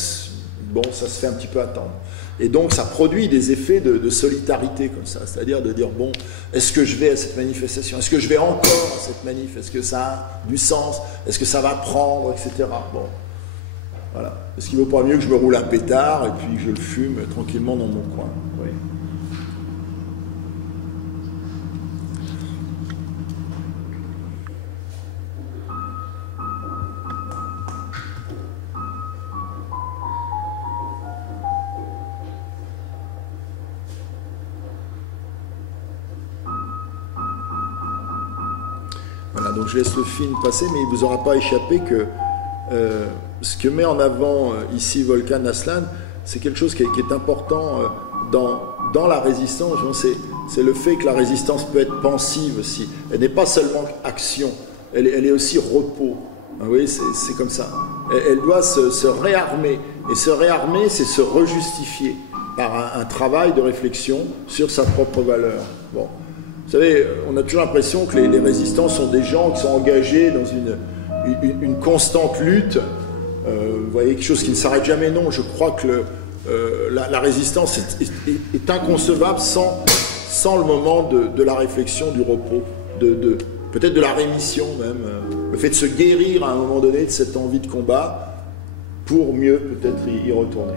bon, ça se fait un petit peu attendre. Et donc ça produit des effets de solidarité comme ça, c'est-à-dire de dire, bon, est-ce que je vais à cette manifestation, est-ce que je vais encore à cette manif, est-ce que ça a du sens, est-ce que ça va prendre, etc. Bon, voilà. Est-ce qu'il ne vaut pas mieux que je me roule un pétard et puis que je le fume tranquillement dans mon coin? Oui. Voilà, donc je laisse le film passer, mais il ne vous aura pas échappé que ce que met en avant ici Volkan Aslan, c'est quelque chose qui est important dans la résistance. C'est le fait que la résistance peut être pensive aussi. Elle n'est pas seulement action, elle est aussi repos. Vous voyez, c'est comme ça. Elle doit se réarmer. Et se réarmer, c'est se rejustifier par un travail de réflexion sur sa propre valeur. Bon. Vous savez, on a toujours l'impression que les résistants sont des gens qui sont engagés dans une constante lutte. Vous voyez, quelque chose qui ne s'arrête jamais. Non, je crois que la résistance est inconcevable sans le moment de la réflexion, du repos, peut-être de la rémission même. Le fait de se guérir à un moment donné de cette envie de combat pour mieux peut-être y retourner.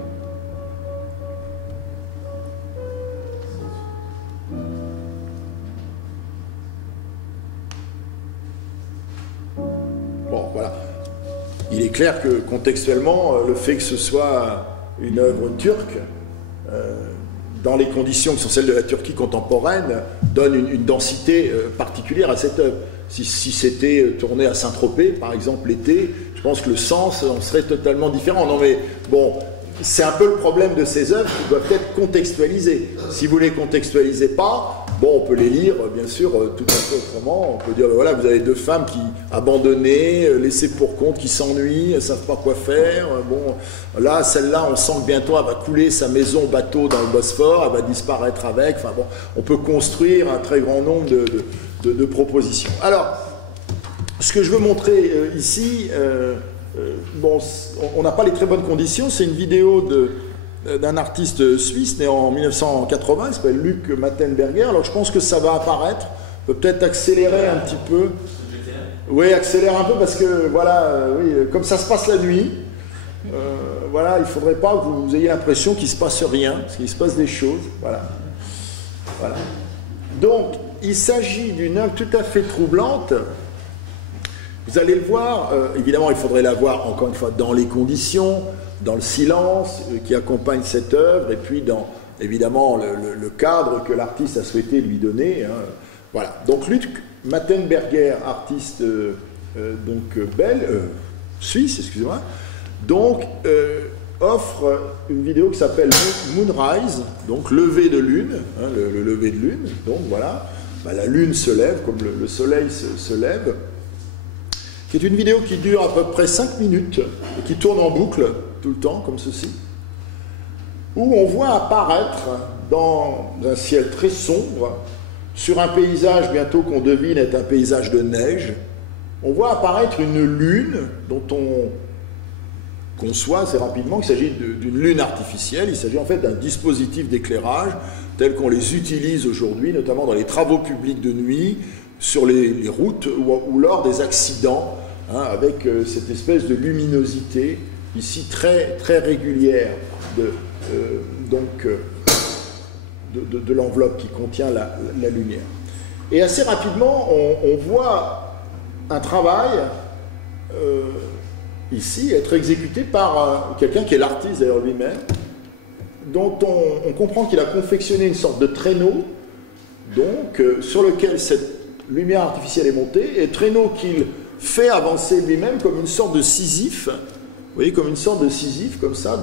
Bon, voilà. Il est clair que contextuellement, le fait que ce soit une œuvre turque, dans les conditions qui sont celles de la Turquie contemporaine, donne une densité particulière à cette œuvre. Si c'était tourné à Saint-Tropez, par exemple, l'été, je pense que le sens en serait totalement différent. Non mais, bon, c'est un peu le problème de ces œuvres qui doivent être contextualisées. Si vous ne les contextualisez pas, bon, on peut les lire, bien sûr, tout à fait autrement. On peut dire, voilà, vous avez deux femmes qui abandonnées, laissées pour compte, qui s'ennuient, elles ne savent pas quoi faire. Bon, là, celle-là, on sent que bientôt, elle va couler sa maison bateau dans le Bosphore, elle va disparaître avec. Enfin bon, on peut construire un très grand nombre de propositions. Alors, ce que je veux montrer ici, bon, on n'a pas les très bonnes conditions, c'est une vidéo d'un artiste suisse né en 1980, il s'appelle Luc Mattenberger. Alors je pense que ça va apparaître, peut-être accélérer un petit peu. Oui, accélère un peu parce que voilà, oui, comme ça se passe la nuit, voilà, il ne faudrait pas que vous ayez l'impression qu'il ne se passe rien, parce qu'il se passe des choses. Voilà. Voilà. Donc, il s'agit d'une œuvre tout à fait troublante. Vous allez le voir, évidemment, il faudrait la voir encore une fois dans les conditions, dans le silence qui accompagne cette œuvre, et puis dans, évidemment, le cadre que l'artiste a souhaité lui donner. Hein. Voilà. Donc, Luc Mattenberger, artiste suisse, excusez-moi, donc offre une vidéo qui s'appelle Moonrise, donc lever de lune, hein, le lever de lune. Donc voilà, bah, la lune se lève comme le soleil se lève. Qui est une vidéo qui dure à peu près 5 minutes et qui tourne en boucle tout le temps, comme ceci, où on voit apparaître dans un ciel très sombre, sur un paysage bientôt qu'on devine être un paysage de neige, on voit apparaître une lune dont on conçoit assez rapidement qu'il s'agit d'une lune artificielle. Il s'agit en fait d'un dispositif d'éclairage tel qu'on les utilise aujourd'hui, notamment dans les travaux publics de nuit, sur les routes ou lors des accidents, hein, avec cette espèce de luminosité ici très, très régulière de l'enveloppe qui contient la lumière. Et assez rapidement, on voit un travail ici être exécuté par quelqu'un qui est l'artiste d'ailleurs lui-même, dont on comprend qu'il a confectionné une sorte de traîneau, donc, sur lequel cette lumière artificielle est montée, et traîneau qu'il fait avancer lui-même comme une sorte de Sisyphe, vous voyez, comme une sorte de Sisyphe, comme ça,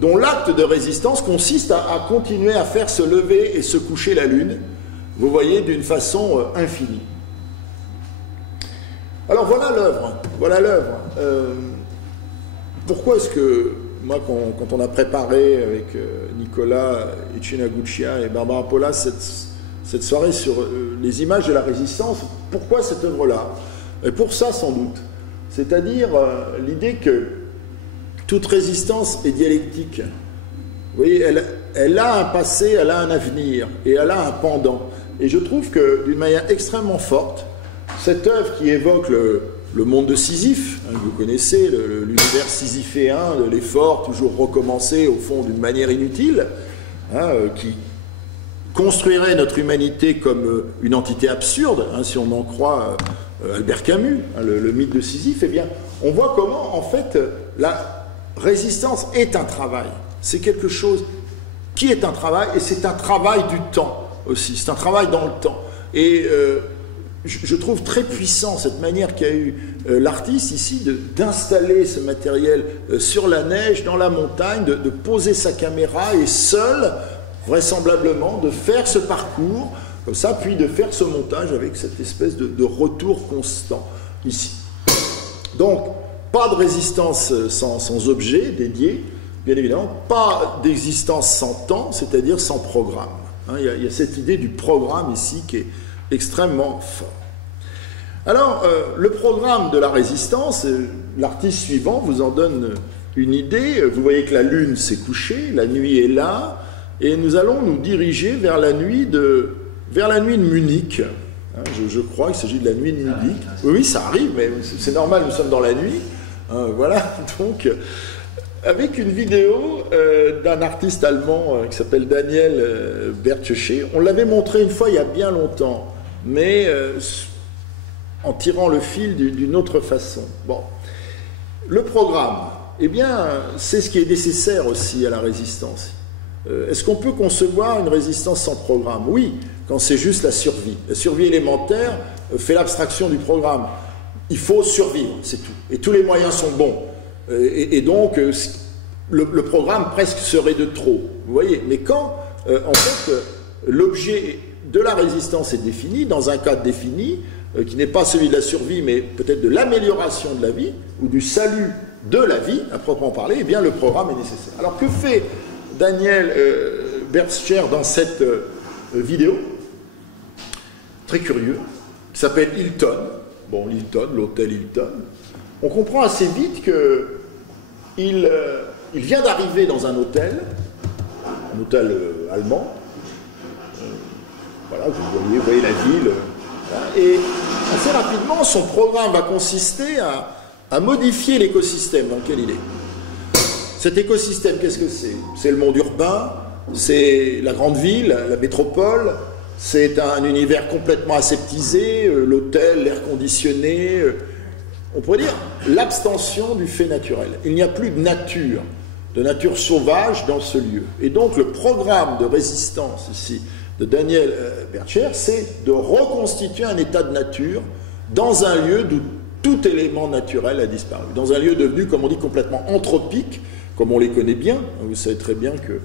dont l'acte de résistance consiste à continuer à faire se lever et se coucher la Lune, vous voyez, d'une façon infinie. Alors voilà l'œuvre, voilà l'œuvre. Pourquoi est-ce que, moi, quand on a préparé avec Nicolas Echinaguchia et Barbara Polla cette soirée sur les images de la résistance, pourquoi cette œuvre-là? Et pour ça, sans doute. C'est-à-dire l'idée que toute résistance est dialectique. Vous voyez, elle a un passé, elle a un avenir, et elle a un pendant. Et je trouve que, d'une manière extrêmement forte, cette œuvre qui évoque le monde de Sisyphe, hein, que vous connaissez, l'univers sisyphéen, de l'effort toujours recommencé au fond d'une manière inutile, hein, qui construirait notre humanité comme une entité absurde, hein, si on en croit Albert Camus, hein, le mythe de Sisyphe, eh bien, on voit comment, en fait, la résistance est un travail. C'est quelque chose qui est un travail, et c'est un travail du temps aussi, c'est un travail dans le temps. Et je trouve très puissant cette manière qu'a eu l'artiste ici d'installer ce matériel sur la neige, dans la montagne, de poser sa caméra et seul, vraisemblablement, de faire ce parcours comme ça, puis de faire ce montage avec cette espèce de retour constant ici. Donc, pas de résistance sans objet dédié, bien évidemment, pas d'existence sans temps, c'est-à-dire sans programme. Hein, il y a cette idée du programme ici qui est extrêmement fort. Alors, le programme de la résistance, l'artiste suivant vous en donne une idée. Vous voyez que la lune s'est couchée, la nuit est là, et nous allons nous diriger vers la nuit de Munich. Hein, je crois qu'il s'agit de la nuit de Munich. Oui, ça arrive, mais c'est normal, nous sommes dans la nuit. Voilà, donc, avec une vidéo d'un artiste allemand qui s'appelle Daniel Bertsché. On l'avait montré une fois il y a bien longtemps, mais en tirant le fil d'une autre façon. Bon, le programme, eh bien, c'est ce qui est nécessaire aussi à la résistance. Est-ce qu'on peut concevoir une résistance sans programme? Oui, quand c'est juste la survie. La survie élémentaire fait l'abstraction du programme. Il faut survivre, c'est tout. Et tous les moyens sont bons. Et donc, le programme presque serait de trop. Vous voyez? Mais quand, en fait, l'objet de la résistance est défini, dans un cadre défini, qui n'est pas celui de la survie, mais peut-être de l'amélioration de la vie, ou du salut de la vie, à proprement parler, eh bien, le programme est nécessaire. Alors, que fait Daniel Bertscher dans cette vidéo? Très curieux, qui s'appelle Hilton. Bon, Hilton, l'hôtel Hilton. On comprend assez vite qu'il vient d'arriver dans un hôtel allemand. Voilà, vous voyez la ville. Et assez rapidement, son programme va consister à modifier l'écosystème dans lequel il est. Cet écosystème, qu'est-ce que c'est? C'est le monde urbain, c'est la grande ville, la métropole, c'est un univers complètement aseptisé, l'hôtel, l'air conditionné, on pourrait dire l'abstention du fait naturel. Il n'y a plus de nature sauvage dans ce lieu. Et donc le programme de résistance ici de Daniel Bertscher, c'est de reconstituer un état de nature dans un lieu d'où tout élément naturel a disparu. Dans un lieu devenu, comme on dit, complètement anthropique, comme on les connaît bien. Vous savez très bien que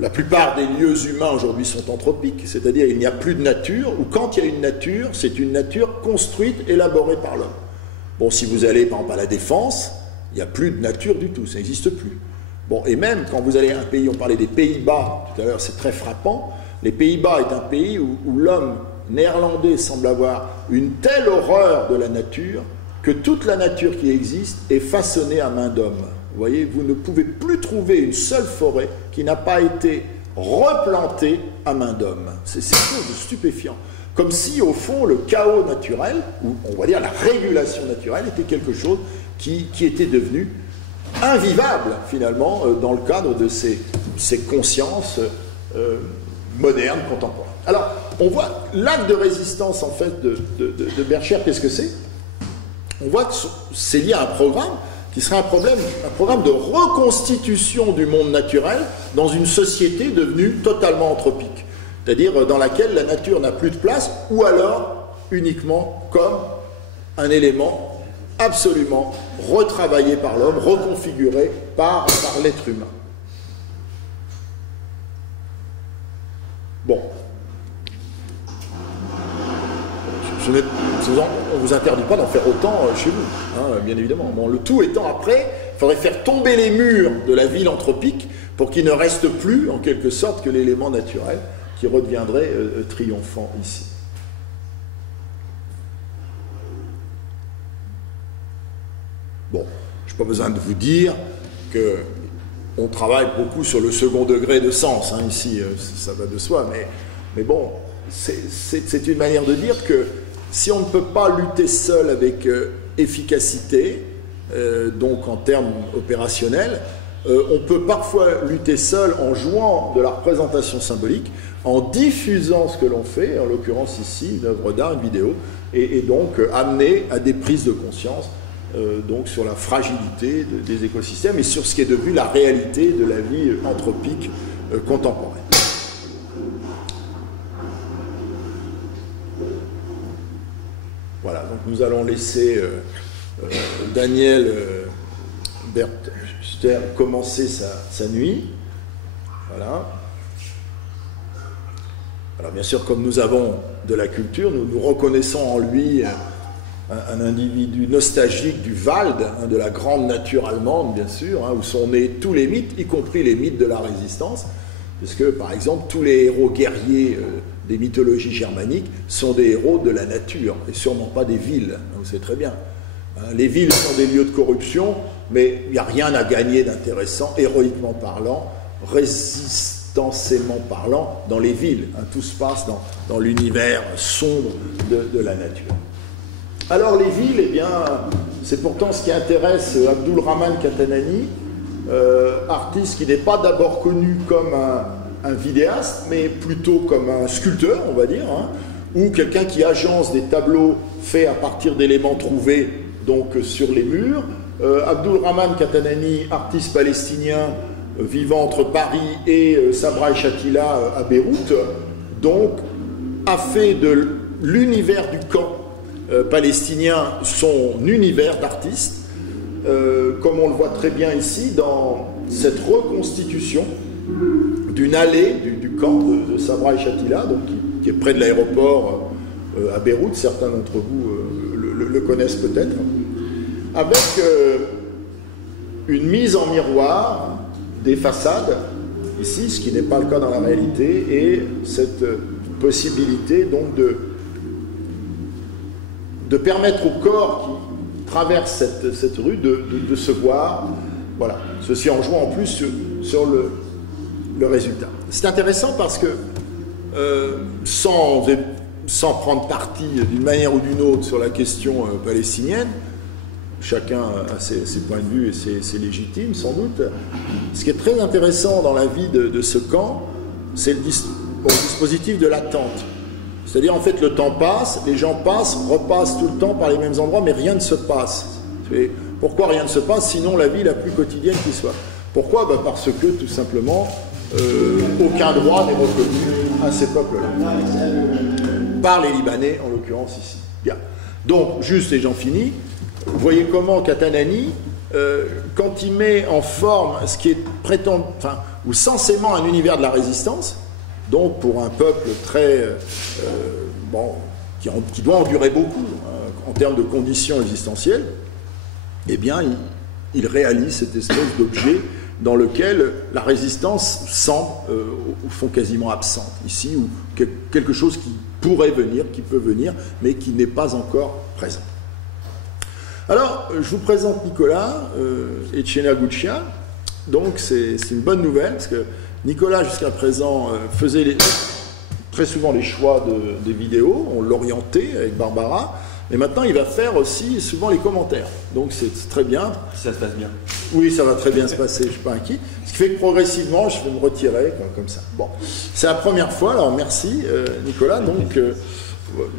la plupart des lieux humains aujourd'hui sont anthropiques, c'est-à-dire il n'y a plus de nature, ou quand il y a une nature, c'est une nature construite, élaborée par l'homme. Bon, si vous allez par exemple à la Défense, il n'y a plus de nature du tout, ça n'existe plus. Bon, et même quand vous allez à un pays, on parlait des Pays-Bas tout à l'heure, c'est très frappant, les Pays-Bas est un pays où l'homme néerlandais semble avoir une telle horreur de la nature que toute la nature qui existe est façonnée à main d'homme. Vous voyez, vous ne pouvez plus trouver une seule forêt qui n'a pas été replantée à main d'homme. C'est quelque chose de stupéfiant. Comme si, au fond, le chaos naturel, ou on va dire la régulation naturelle, était quelque chose qui était devenu invivable, finalement, dans le cadre de ces consciences modernes, contemporaines. Alors, on voit l'acte de résistance, en fait, de Bertscher, qu'est-ce que c'est? On voit que c'est lié à un programme qui serait un programme de reconstitution du monde naturel dans une société devenue totalement anthropique, c'est-à-dire dans laquelle la nature n'a plus de place, ou alors uniquement comme un élément absolument retravaillé par l'homme, reconfiguré par l'être humain. Bon. On ne vous interdit pas d'en faire autant chez vous, hein, bien évidemment. Bon, le tout étant après, il faudrait faire tomber les murs de la ville anthropique pour qu'il ne reste plus, en quelque sorte, que l'élément naturel qui redeviendrait triomphant ici. Bon, je n'ai pas besoin de vous dire qu'on travaille beaucoup sur le second degré de sens, hein, ici, ça va de soi, mais bon, c'est une manière de dire que si on ne peut pas lutter seul avec efficacité, donc en termes opérationnels, on peut parfois lutter seul en jouant de la représentation symbolique, en diffusant ce que l'on fait, en l'occurrence ici, une œuvre d'art, une vidéo, et donc amener à des prises de conscience donc sur la fragilité des écosystèmes et sur ce qui est devenu la réalité de la vie anthropique contemporaine. Voilà, donc nous allons laisser Daniel Berchter commencer sa nuit. Voilà. Alors bien sûr, comme nous avons de la culture, nous reconnaissons en lui un individu nostalgique du Wald, hein, de la grande nature allemande, bien sûr, hein, où sont nés tous les mythes, y compris les mythes de la résistance, puisque, par exemple, tous les héros guerriers des mythologies germaniques sont des héros de la nature, et sûrement pas des villes, hein, vous savez très bien. Hein, les villes sont des lieux de corruption, mais il n'y a rien à gagner d'intéressant, héroïquement parlant, résistantiellement parlant, dans les villes. Hein, tout se passe dans l'univers sombre de la nature. Alors les villes, eh bien, c'est pourtant ce qui intéresse Abdul Rahman Katanani, artiste qui n'est pas d'abord connu comme un vidéaste, mais plutôt comme un sculpteur, on va dire, hein, ou quelqu'un qui agence des tableaux faits à partir d'éléments trouvés donc sur les murs. Abdul Rahman Katanani, artiste palestinien vivant entre Paris et Sabra et Shatila à Beyrouth, donc a fait de l'univers du camp palestinien son univers d'artiste, comme on le voit très bien ici dans cette reconstitution d'une allée du camp de Sabra et Shatila, donc qui est près de l'aéroport à Beyrouth, certains d'entre vous le connaissent peut-être, avec une mise en miroir des façades, ici, ce qui n'est pas le cas dans la réalité, et cette possibilité donc de permettre au corps qui traverse cette rue de se voir, voilà, ceci en jouant en plus sur le résultat. C'est intéressant parce que sans prendre parti d'une manière ou d'une autre sur la question palestinienne, chacun a ses points de vue et c'est légitime sans doute, ce qui est très intéressant dans la vie de ce camp, c'est le dispositif de l'attente. C'est-à-dire, en fait, le temps passe, les gens passent, repassent tout le temps par les mêmes endroits, mais rien ne se passe. Et pourquoi rien ne se passe, sinon la vie la plus quotidienne qui soit? Pourquoi? Parce que, tout simplement, aucun droit n'est reconnu à ces peuples-là. Par les Libanais, en l'occurrence ici. Bien. Donc, juste, et j'en finis, vous voyez comment Katanani, quand il met en forme ce qui est ou censément un univers de la résistance, donc pour un peuple très qui doit endurer beaucoup en termes de conditions existentielles, eh bien il réalise cette espèce d'objet dans lequel la résistance semble au fond quasiment absente ici, ou quelque chose qui pourrait venir, qui peut venir, mais qui n'est pas encore présent. Alors, je vous présente Nicolas Echeniaguchia. Donc c'est une bonne nouvelle, parce que Nicolas, jusqu'à présent, faisait très souvent les choix des vidéos, on l'orientait avec Barbara, mais maintenant il va faire aussi souvent les commentaires. Donc c'est très bien. Ça se passe bien. Oui, ça va très bien se passer, je ne suis pas inquiet. Ce qui fait que progressivement, je vais me retirer comme ça. Bon, c'est la première fois, alors merci Nicolas. Donc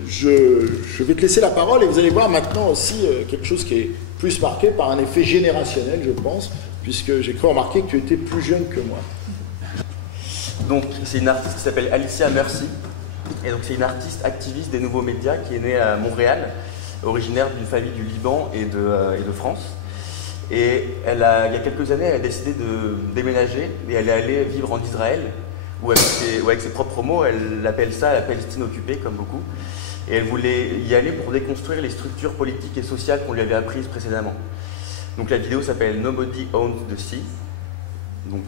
je vais te laisser la parole et vous allez voir maintenant aussi quelque chose qui est plus marqué par un effet générationnel, je pense, puisque j'ai cru remarquer que tu étais plus jeune que moi. Donc, c'est une artiste qui s'appelle Alicia Mercy. Et donc, c'est une artiste activiste des nouveaux médias qui est née à Montréal, originaire d'une famille du Liban et de France. Et il y a quelques années, elle a décidé de déménager et elle est allée vivre en Israël, où avec ses propres mots, elle appelle ça la Palestine occupée, comme beaucoup. Et elle voulait y aller pour déconstruire les structures politiques et sociales qu'on lui avait apprises précédemment. Donc la vidéo s'appelle Nobody Owns the Sea. Donc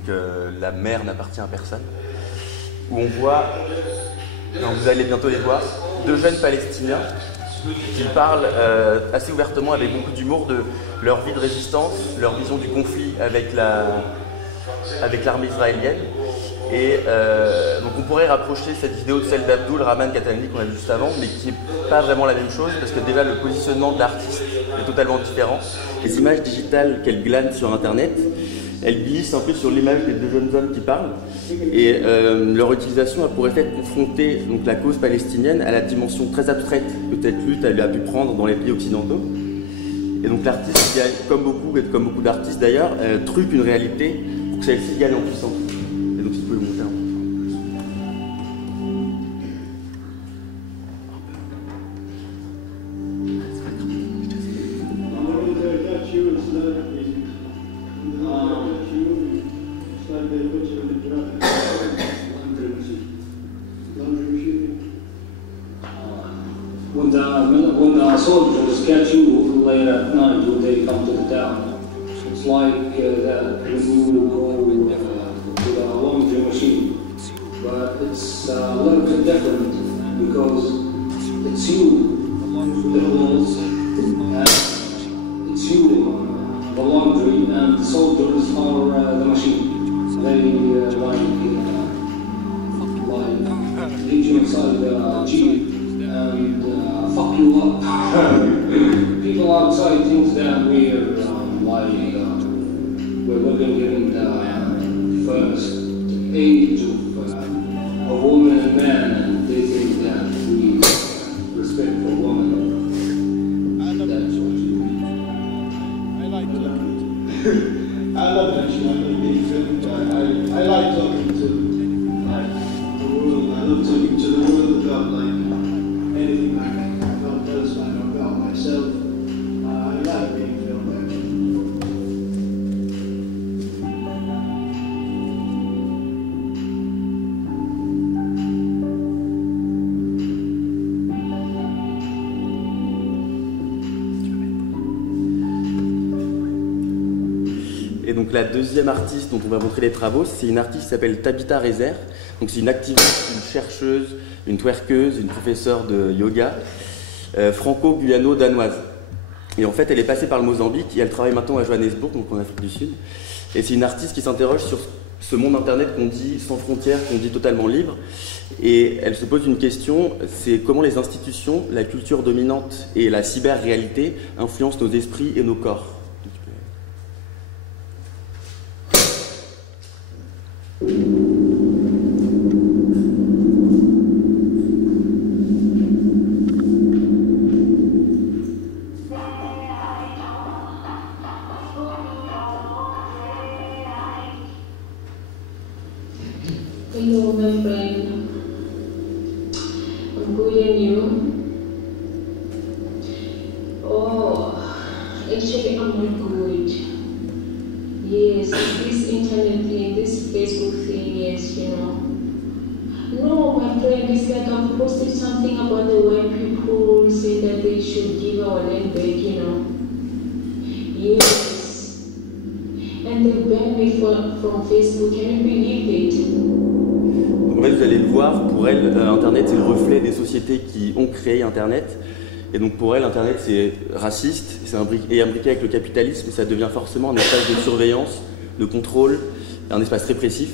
la mer n'appartient à personne. Où on voit, vous allez bientôt les voir, deux jeunes Palestiniens qui parlent assez ouvertement, avec beaucoup d'humour, de leur vie de résistance, leur vision du conflit avec l'armée israélienne. Et donc on pourrait rapprocher cette vidéo de celle d'Abdul Rahman Katani qu'on a vu juste avant, mais qui n'est pas vraiment la même chose, parce que déjà le positionnement de l'artiste est totalement différent. Les images digitales qu'elle glane sur Internet, elles glissent un peu sur l'image des deux jeunes hommes qui parlent, et leur utilisation a pour effet de confronter donc, la cause palestinienne à la dimension très abstraite que cette lutte elle a pu prendre dans les pays occidentaux. Et donc l'artiste, comme beaucoup d'artistes d'ailleurs, truque une réalité pour que celle-ci gagne en puissance. Et donc si vous pouvez monter un peu. When the soldiers catch you late at night, when they come to the town, it's like that when you go to the laundry machine. But it's a little bit different because it's you, the rules, and it's you, the laundry, and the soldiers are the machine. They lead you inside the jeep and fuck you up. People outside think that we're living in the first age of a woman and man, and they think that we respect for women. That's what you mean. I like to I love that you like being filmed. I like talking to the world. I love talking to the world about anything about Palestine or about myself. I like being filmed actually. Et donc la deuxième artiste dont on va montrer les travaux, c'est une artiste qui s'appelle Tabitha Rezer. Donc c'est une activiste, une chercheuse, une twerkeuse, une professeure de yoga, franco-guyano-danoise. Et en fait, elle est passée par le Mozambique et elle travaille maintenant à Johannesburg, donc en Afrique du Sud. Et c'est une artiste qui s'interroge sur ce monde internet qu'on dit sans frontières, qu'on dit totalement libre. Et elle se pose une question, c'est comment les institutions, la culture dominante et la cyber-réalité influencent nos esprits et nos corps. Hello, my friend. I'm good, and you? Oh, actually, I'm not good. Yes, this internet thing, this Facebook thing, yes, you know. No, my friend, it's like I've posted something about the white people saying that they should give our land back, you know. Yes. And they banned me from Facebook. Can you believe it? En fait, vous allez le voir, pour elle, Internet, c'est le reflet des sociétés qui ont créé Internet. Et donc pour elle, Internet, c'est raciste, c'est imbriqué avec le capitalisme, et ça devient forcément un espace de surveillance, de contrôle, un espace répressif.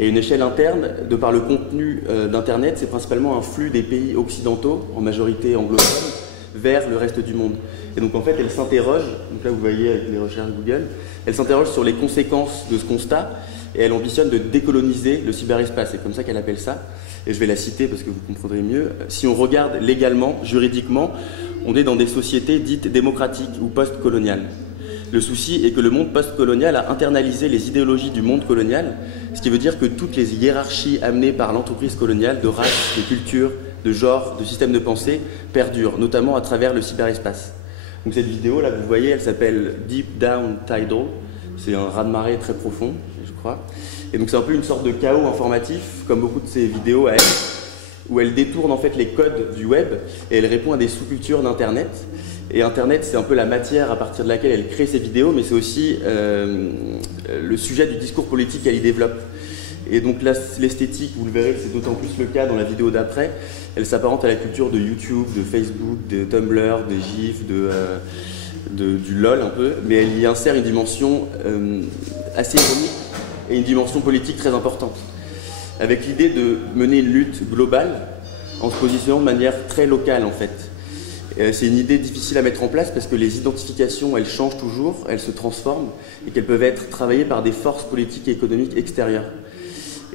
Et une échelle interne, de par le contenu d'Internet, c'est principalement un flux des pays occidentaux, en majorité anglophones, vers le reste du monde. Et donc en fait, elle s'interroge, donc là vous voyez avec les recherches Google, elle s'interroge sur les conséquences de ce constat, et elle ambitionne de décoloniser le cyberespace, c'est comme ça qu'elle appelle ça, et je vais la citer parce que vous comprendrez mieux. Si on regarde légalement, juridiquement, on est dans des sociétés dites démocratiques ou post-coloniales. Le souci est que le monde post-colonial a internalisé les idéologies du monde colonial, ce qui veut dire que toutes les hiérarchies amenées par l'entreprise coloniale de race, de culture, de genre, de système de pensée perdurent, notamment à travers le cyberespace. Donc cette vidéo, là, vous voyez, elle s'appelle Deep Down Tidal. C'est un raz-de-marée très profond, je crois. Et donc c'est un peu une sorte de chaos informatif, comme beaucoup de ces vidéos à elle, où elle détourne en fait les codes du web et elle répond à des sous-cultures d'Internet. Et Internet, c'est un peu la matière à partir de laquelle elle crée ses vidéos, mais c'est aussi le sujet du discours politique qu'elle y développe. Et donc l'esthétique, vous le verrez, c'est d'autant plus le cas dans la vidéo d'après, elle s'apparente à la culture de YouTube, de Facebook, de Tumblr, de GIF, du LOL un peu, mais elle y insère une dimension assez ironique et une dimension politique très importante, avec l'idée de mener une lutte globale en se positionnant de manière très locale en fait. C'est une idée difficile à mettre en place parce que les identifications, elles changent toujours, elles se transforment et qu'elles peuvent être travaillées par des forces politiques et économiques extérieures.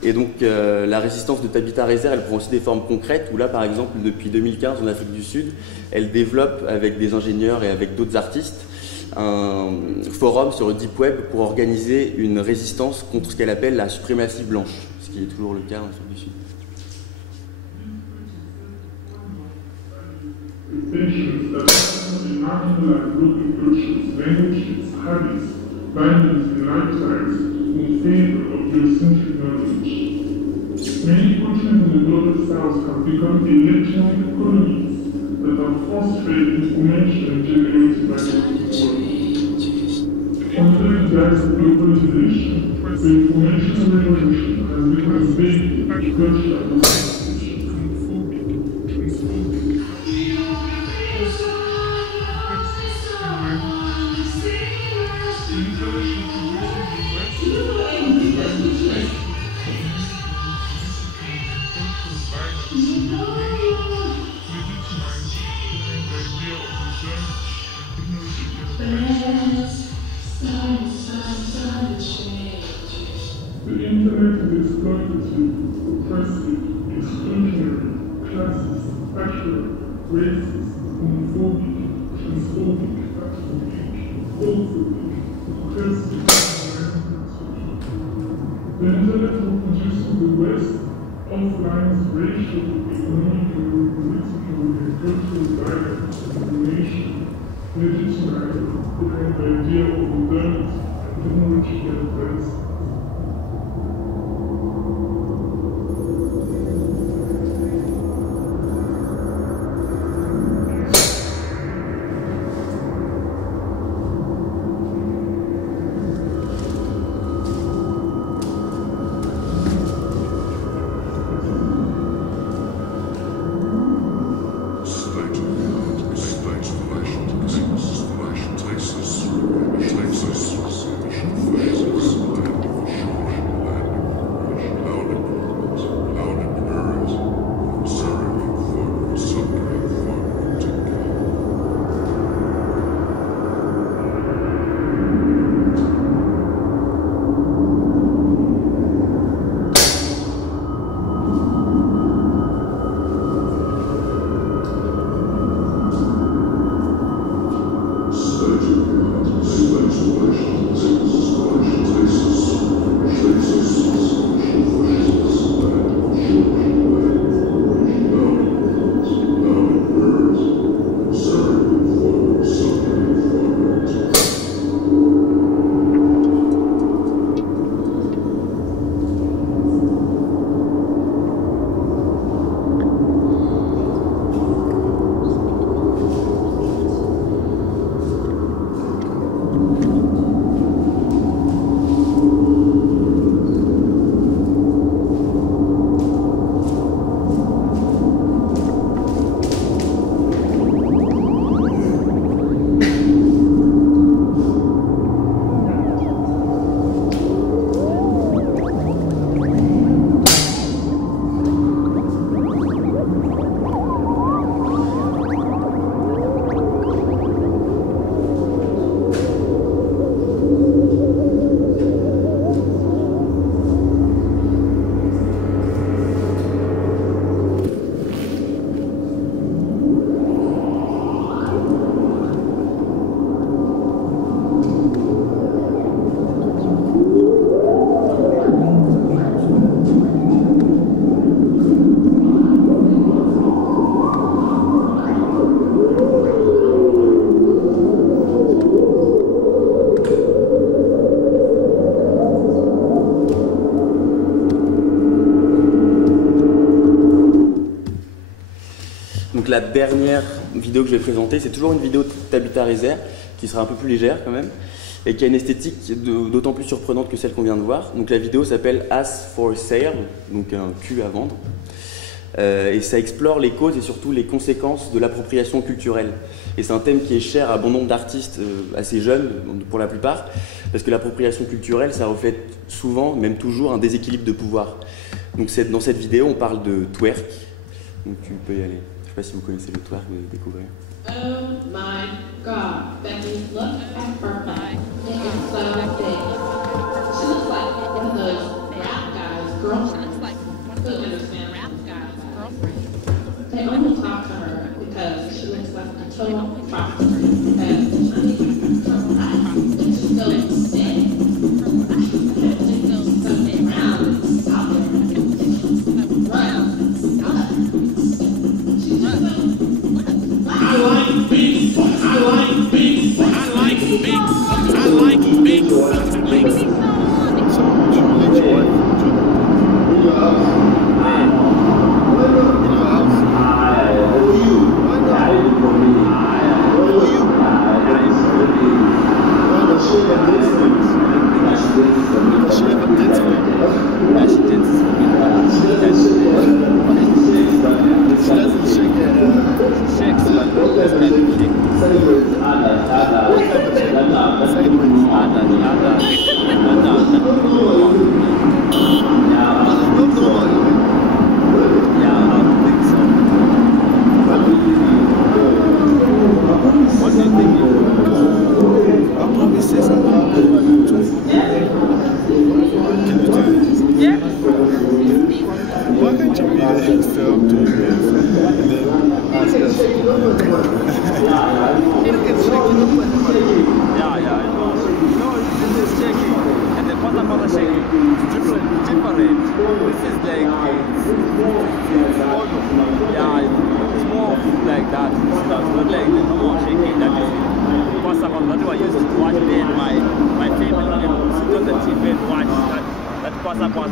Et donc la résistance de Tabitha Rezer, elle prend aussi des formes concrètes où là par exemple depuis 2015 en Afrique du Sud, elle développe avec des ingénieurs et avec d'autres artistes un forum sur le Deep Web pour organiser une résistance contre ce qu'elle appelle la suprématie blanche, ce qui est toujours le cas en Afrique du Sud. Nations that marginalize local cultures, languages, habits, values, and lifestyles in favor of Eurocentric knowledge. Many countries in the global south have become electronic colonies that have frustrated information generated by the world. Under the guise of globalization, the information revolution has become big and cultural. The internet is exploitative, oppressive, exclusionary, classist, patriarchal, racist, homophobic, transphobic, transphobic, homophobic, oppressive, The internet will produce in the West offline racial, economical, political, and cultural violence and domination, legitimized behind the idea of modernity and technological advancement. la dernière vidéo que je vais présenter, c'est toujours une vidéo de Tabitha Rezer, qui sera un peu plus légère quand même, et qui a une esthétique d'autant plus surprenante que celle qu'on vient de voir. Donc la vidéo s'appelle As for Sale, donc un cul à vendre. Et ça explore les causes et surtout les conséquences de l'appropriation culturelle. Et c'est un thème qui est cher à bon nombre d'artistes assez jeunes, pour la plupart, parce que l'appropriation culturelle, ça reflète souvent, même toujours, un déséquilibre de pouvoir. Donc dans cette vidéo, on parle de twerk. Donc tu peux y aller. Je ne sais pas si vous connaissez le twerk, vous allez découvrir. Oh my God, Becky, look at her back. It is so big. She looks like one of those rap guys' girlfriends. Who understand rap guys' girlfriends? They only talk to her because she looks like a total prostitute. And I mean, her back is so big. She's so round out there. Round. She's just so. I like beef. I like beef. I like beef. I like beef.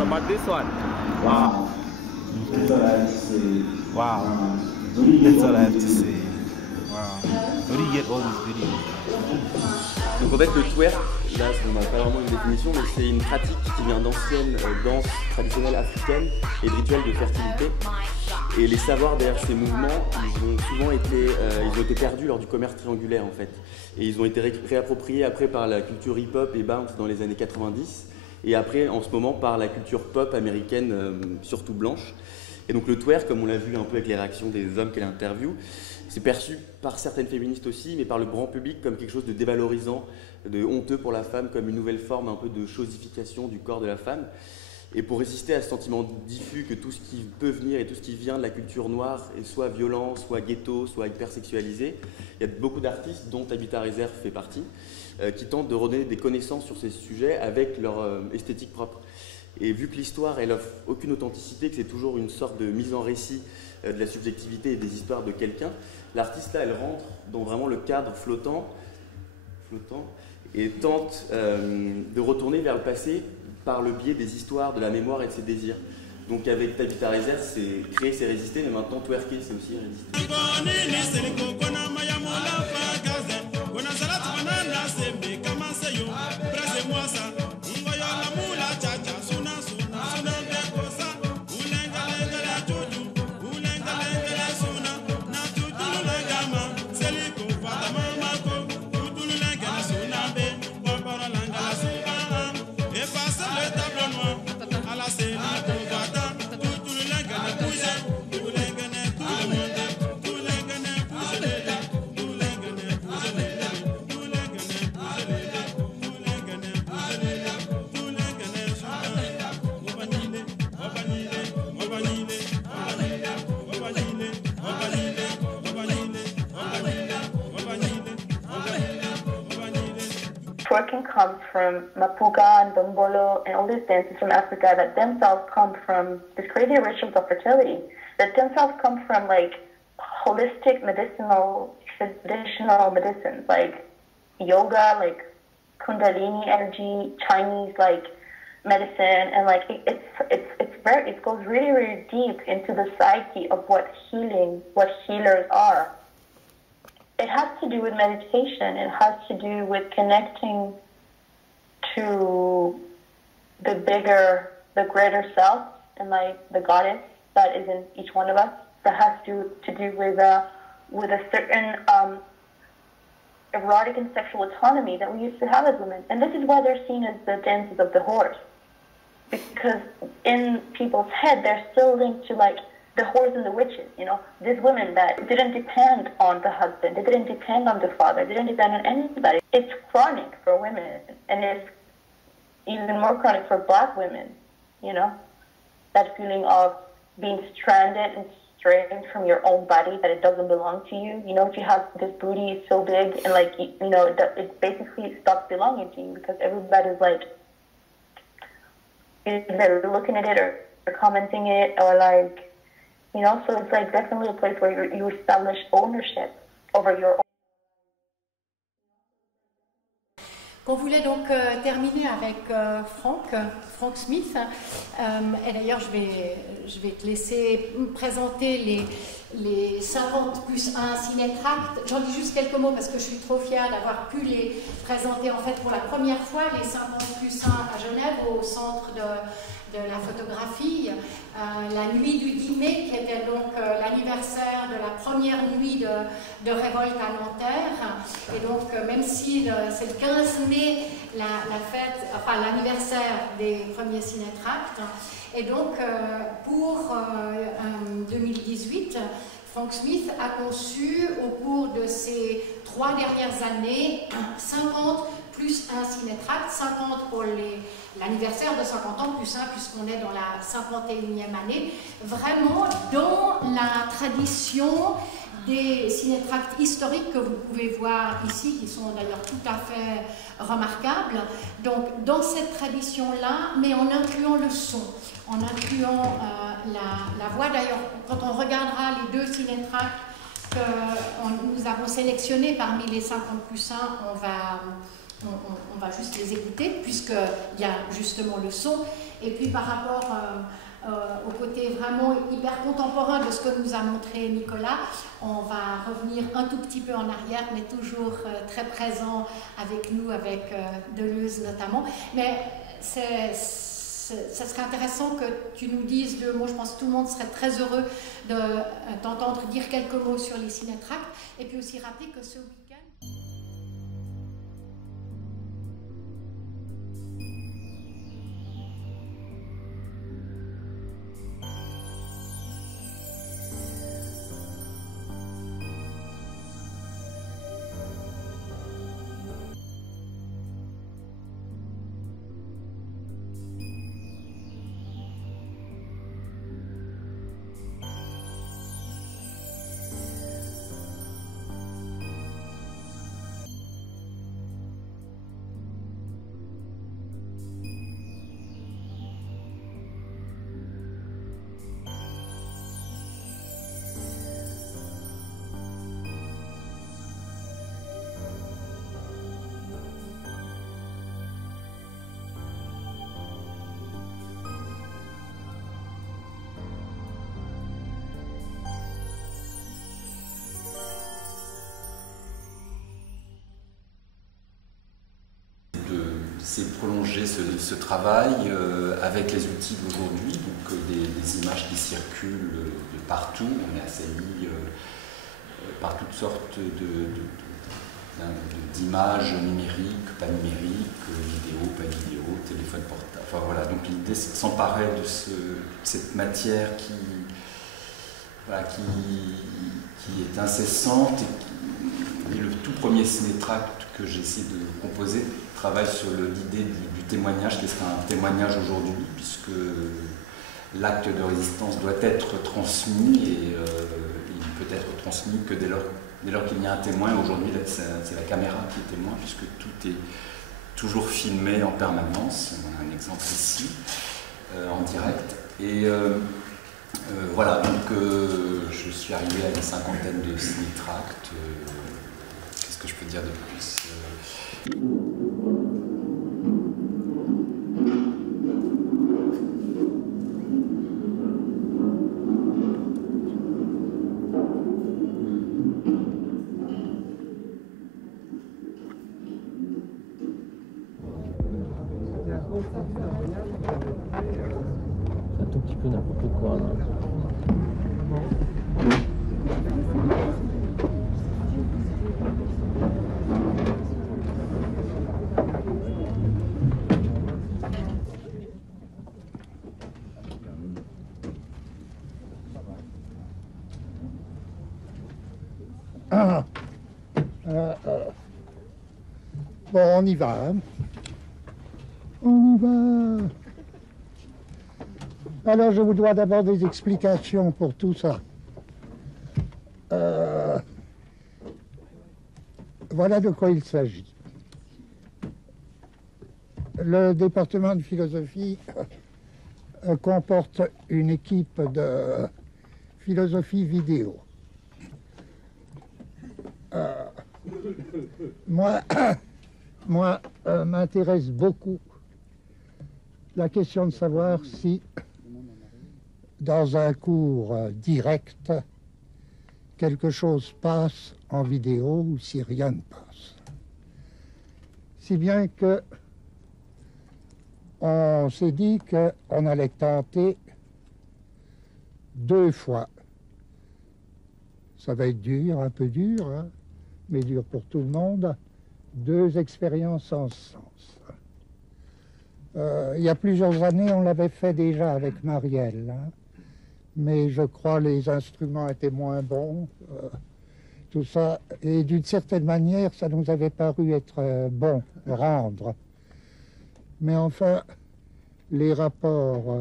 But this one, wow. That's all I have to say. Wow. That's all I have to say. Wow. Where do you get all these videos? Donc en fait le twerk, là on n'a pas vraiment une définition, mais c'est une pratique qui vient d'anciennes danses traditionnelles africaines et de rituels de fertilité. Et les savoirs derrière ces mouvements, ils ont souvent été perdus lors du commerce triangulaire en fait. Et ils ont été réappropriés après par la culture hip-hop et bounce dans les années 90. Et après, en ce moment, par la culture pop américaine, surtout blanche. Et donc le twerk, comme on l'a vu un peu avec les réactions des hommes qu'elle interviewe, c'est perçu par certaines féministes aussi, mais par le grand public comme quelque chose de dévalorisant, de honteux pour la femme, comme une nouvelle forme un peu de chosification du corps de la femme. Et pour résister à ce sentiment diffus que tout ce qui peut venir et tout ce qui vient de la culture noire est soit violent, soit ghetto, soit hypersexualisé, il y a beaucoup d'artistes, dont Tabitha Rezer fait partie, qui tentent de redonner des connaissances sur ces sujets avec leur esthétique propre. Et vu que l'histoire, elle offre aucune authenticité, que c'est toujours une sorte de mise en récit de la subjectivité et des histoires de quelqu'un, l'artiste là, elle rentre dans vraiment le cadre flottant et tente de retourner vers le passé par le biais des histoires, de la mémoire et de ses désirs. Donc avec Tabitha Rezer, c'est créer, c'est résister, mais maintenant twerker, c'est aussi résister. Twerking comes from Mapuga and Dombolo and all these dances from Africa that themselves come from these crazy rituals of fertility, that themselves come from like holistic medicinal, traditional medicines like yoga, like Kundalini energy, Chinese like medicine, and like it's it goes really, really deep into the psyche of what healers are. It has to do with meditation. It has to do with connecting to the greater self, and like the goddess that is in each one of us. That has to do with a certain erotic and sexual autonomy that we used to have as women. And this is why they're seen as the dances of the horse. Because in people's head, they're still linked to like the whores and the witches, you know, these women that didn't depend on the husband, they didn't depend on the father, they didn't depend on anybody. It's chronic for women, and it's even more chronic for Black women, you know, that feeling of being stranded and strained from your own body, that it doesn't belong to you. You know, if you have this booty, it's so big, and like, you know, it basically stops belonging to you, because everybody's like either looking at it or commenting it, or like, you know, so it's like definitely a place where you establish ownership over your own. On voulait donc terminer avec Frank Smith. Et d'ailleurs, je vais te laisser présenter les 50 plus 1 ciné-tracts. J'en dis juste quelques mots parce que je suis trop fière d'avoir pu les présenter en fait pour la première fois, les 50 plus 1 à Genève, au centre de la photographie. La nuit du 10 mai, qui était donc l'anniversaire de la première nuit de révolte à Nanterre. Et donc, même si c'est le 15 mai, l'anniversaire des premiers ciné-tracts. Et donc, pour 2018, Frank Smith a conçu, au cours de ces 3 dernières années, 50 plus 1 ciné-tract, 50 pour l'anniversaire de 50 ans, plus 1 puisqu'on est dans la 51e année, vraiment dans la tradition des ciné-tracts historiques que vous pouvez voir ici, qui sont d'ailleurs tout à fait remarquables. Donc dans cette tradition-là, mais en incluant le son, en incluant la voix. D'ailleurs, quand on regardera les 2 ciné-tracts que nous avons sélectionnés parmi les 50 plus 1, on va juste les écouter, puisqu'il y a justement le son. Et puis par rapport au côté vraiment hyper contemporain de ce que nous a montré Nicolas, on va revenir un tout petit peu en arrière, mais toujours très présent avec nous, avec Deleuze notamment. Mais ça serait intéressant que tu nous dises 2 mots. Je pense que tout le monde serait très heureux d'entendre dire quelques mots sur les ciné-tracts. Et puis aussi rappeler que ce week-end... C'est prolonger ce travail avec les outils d'aujourd'hui, donc des images qui circulent de partout. On est assailli par toutes sortes d'images numériques, pas numériques, vidéo, pas vidéo, téléphone portable. Enfin voilà, donc l'idée c'est de s'emparer de cette matière qui est incessante et le tout premier ciné-tract que j'essaie de composer travaille sur l'idée du témoignage, qui serait un témoignage aujourd'hui, puisque l'acte de résistance doit être transmis et il ne peut être transmis que dès lors qu'il y a un témoin. Aujourd'hui, c'est la caméra qui est témoin, puisque tout est toujours filmé en permanence. On a un exemple ici, en direct. Et voilà, donc je suis arrivé à une 50aine de ciné-tracts. Qu'est-ce que je peux dire de plus ? tout petit peu n'importe quoi là. Bon, on y va. Hein. On y va. Alors, je vous dois d'abord des explications pour tout ça. Voilà de quoi il s'agit. Le département de philosophie comporte une équipe de philosophie vidéo. Moi, m'intéresse beaucoup la question de savoir si, dans un cours direct, quelque chose passe en vidéo ou si rien ne passe. Si bien que on s'est dit qu'on allait tenter 2 fois. Ça va être dur, un peu dur, hein, mais dur pour tout le monde. 2 expériences en ce sens. Il y a plusieurs années, on l'avait fait déjà avec Marielle, hein, mais je crois les instruments étaient moins bons, tout ça, et d'une certaine manière, ça nous avait paru être bon, rendre. Mais enfin, les rapports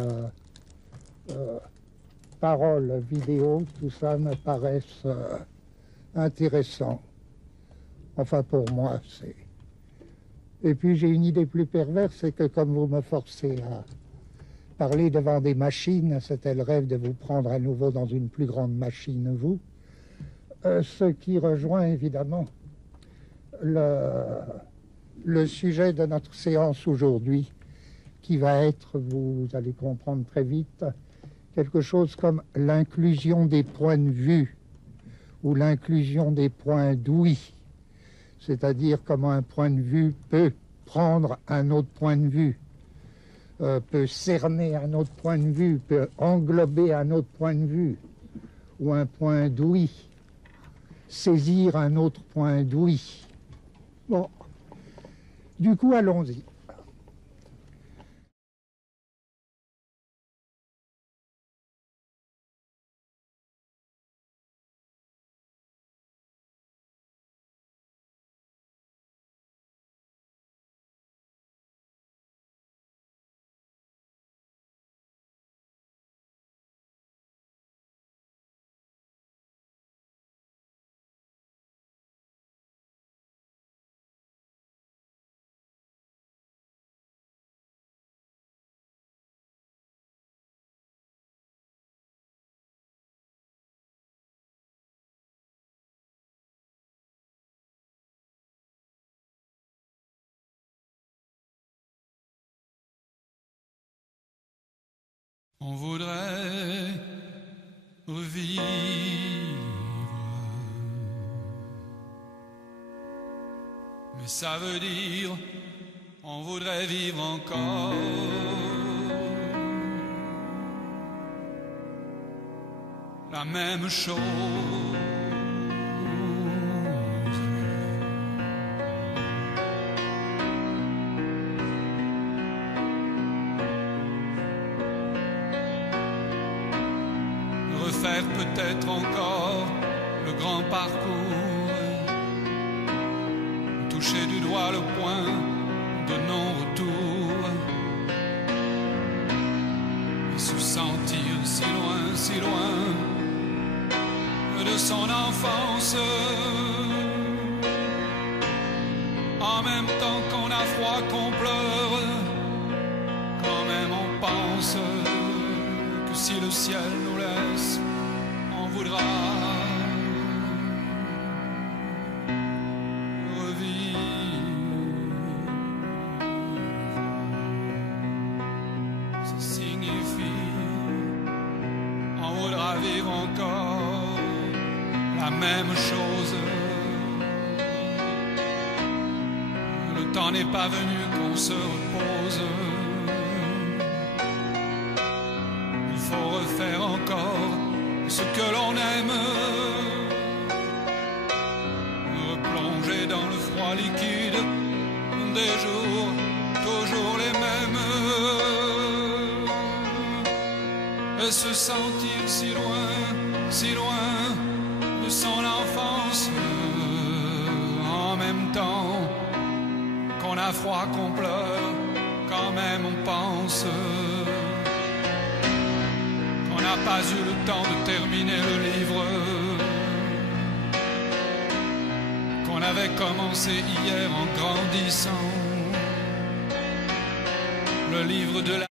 paroles, vidéos, tout ça me paraissent intéressants. Enfin, pour moi, c'est... Et puis, j'ai une idée plus perverse, c'est que comme vous me forcez à parler devant des machines, c'était le rêve de vous prendre à nouveau dans une plus grande machine, vous, ce qui rejoint évidemment le sujet de notre séance aujourd'hui, qui va être, vous allez comprendre très vite, quelque chose comme l'inclusion des points de vue ou l'inclusion des points d'ouïe. C'est-à-dire comment un point de vue peut prendre un autre point de vue, peut cerner un autre point de vue, peut englober un autre point de vue, ou un point d'ouïe, saisir un autre point d'ouïe. Bon, du coup, allons-y. On voudrait revivre, mais ça veut dire on voudrait vivre encore. La même chose. Refaire peut-être encore le grand parcours, toucher du doigt le point de non-retour, et se sentir si loin de son enfance. En même temps qu'on a froid, qu'on pleure, quand même on pense que si le ciel nous laisse, on voudra revivre. Ça signifie on voudra vivre encore la même chose. Le temps n'est pas venu qu'on se repose. ce que l'on aime, replonger dans le froid liquide des jours toujours les mêmes, et se sentir si loin de son enfance, en même temps qu'on a froid, qu'on pleure, quand même on pense qu'on n'a pas eu le temps de terminer le livre qu'on avait commencé hier en grandissant, le livre de la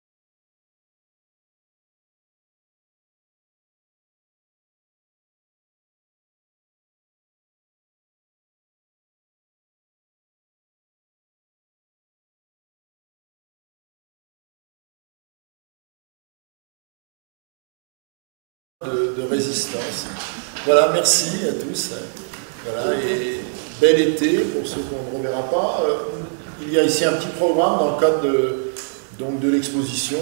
de résistance. Voilà, merci à tous. Voilà, et bel été pour ceux qu'on ne reverra pas. Il y a ici un petit programme dans le cadre de l'exposition,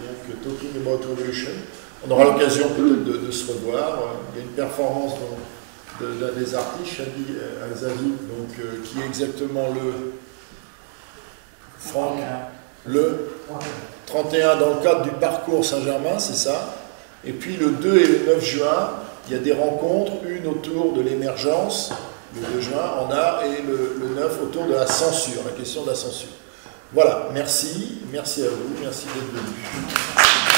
donc Talking About Revolution. On aura l'occasion peut-être de se revoir. Il y a une performance d'un des artistes, Shadi Al-Zavi, qui est exactement le 31 dans le cadre du parcours Saint-Germain, c'est ça. Et puis le 2 et le 9 juin, il y a des rencontres, une autour de l'émergence, le 2 juin en art, et le 9 autour de la censure, la question de la censure. Voilà, merci à vous, merci d'être venus.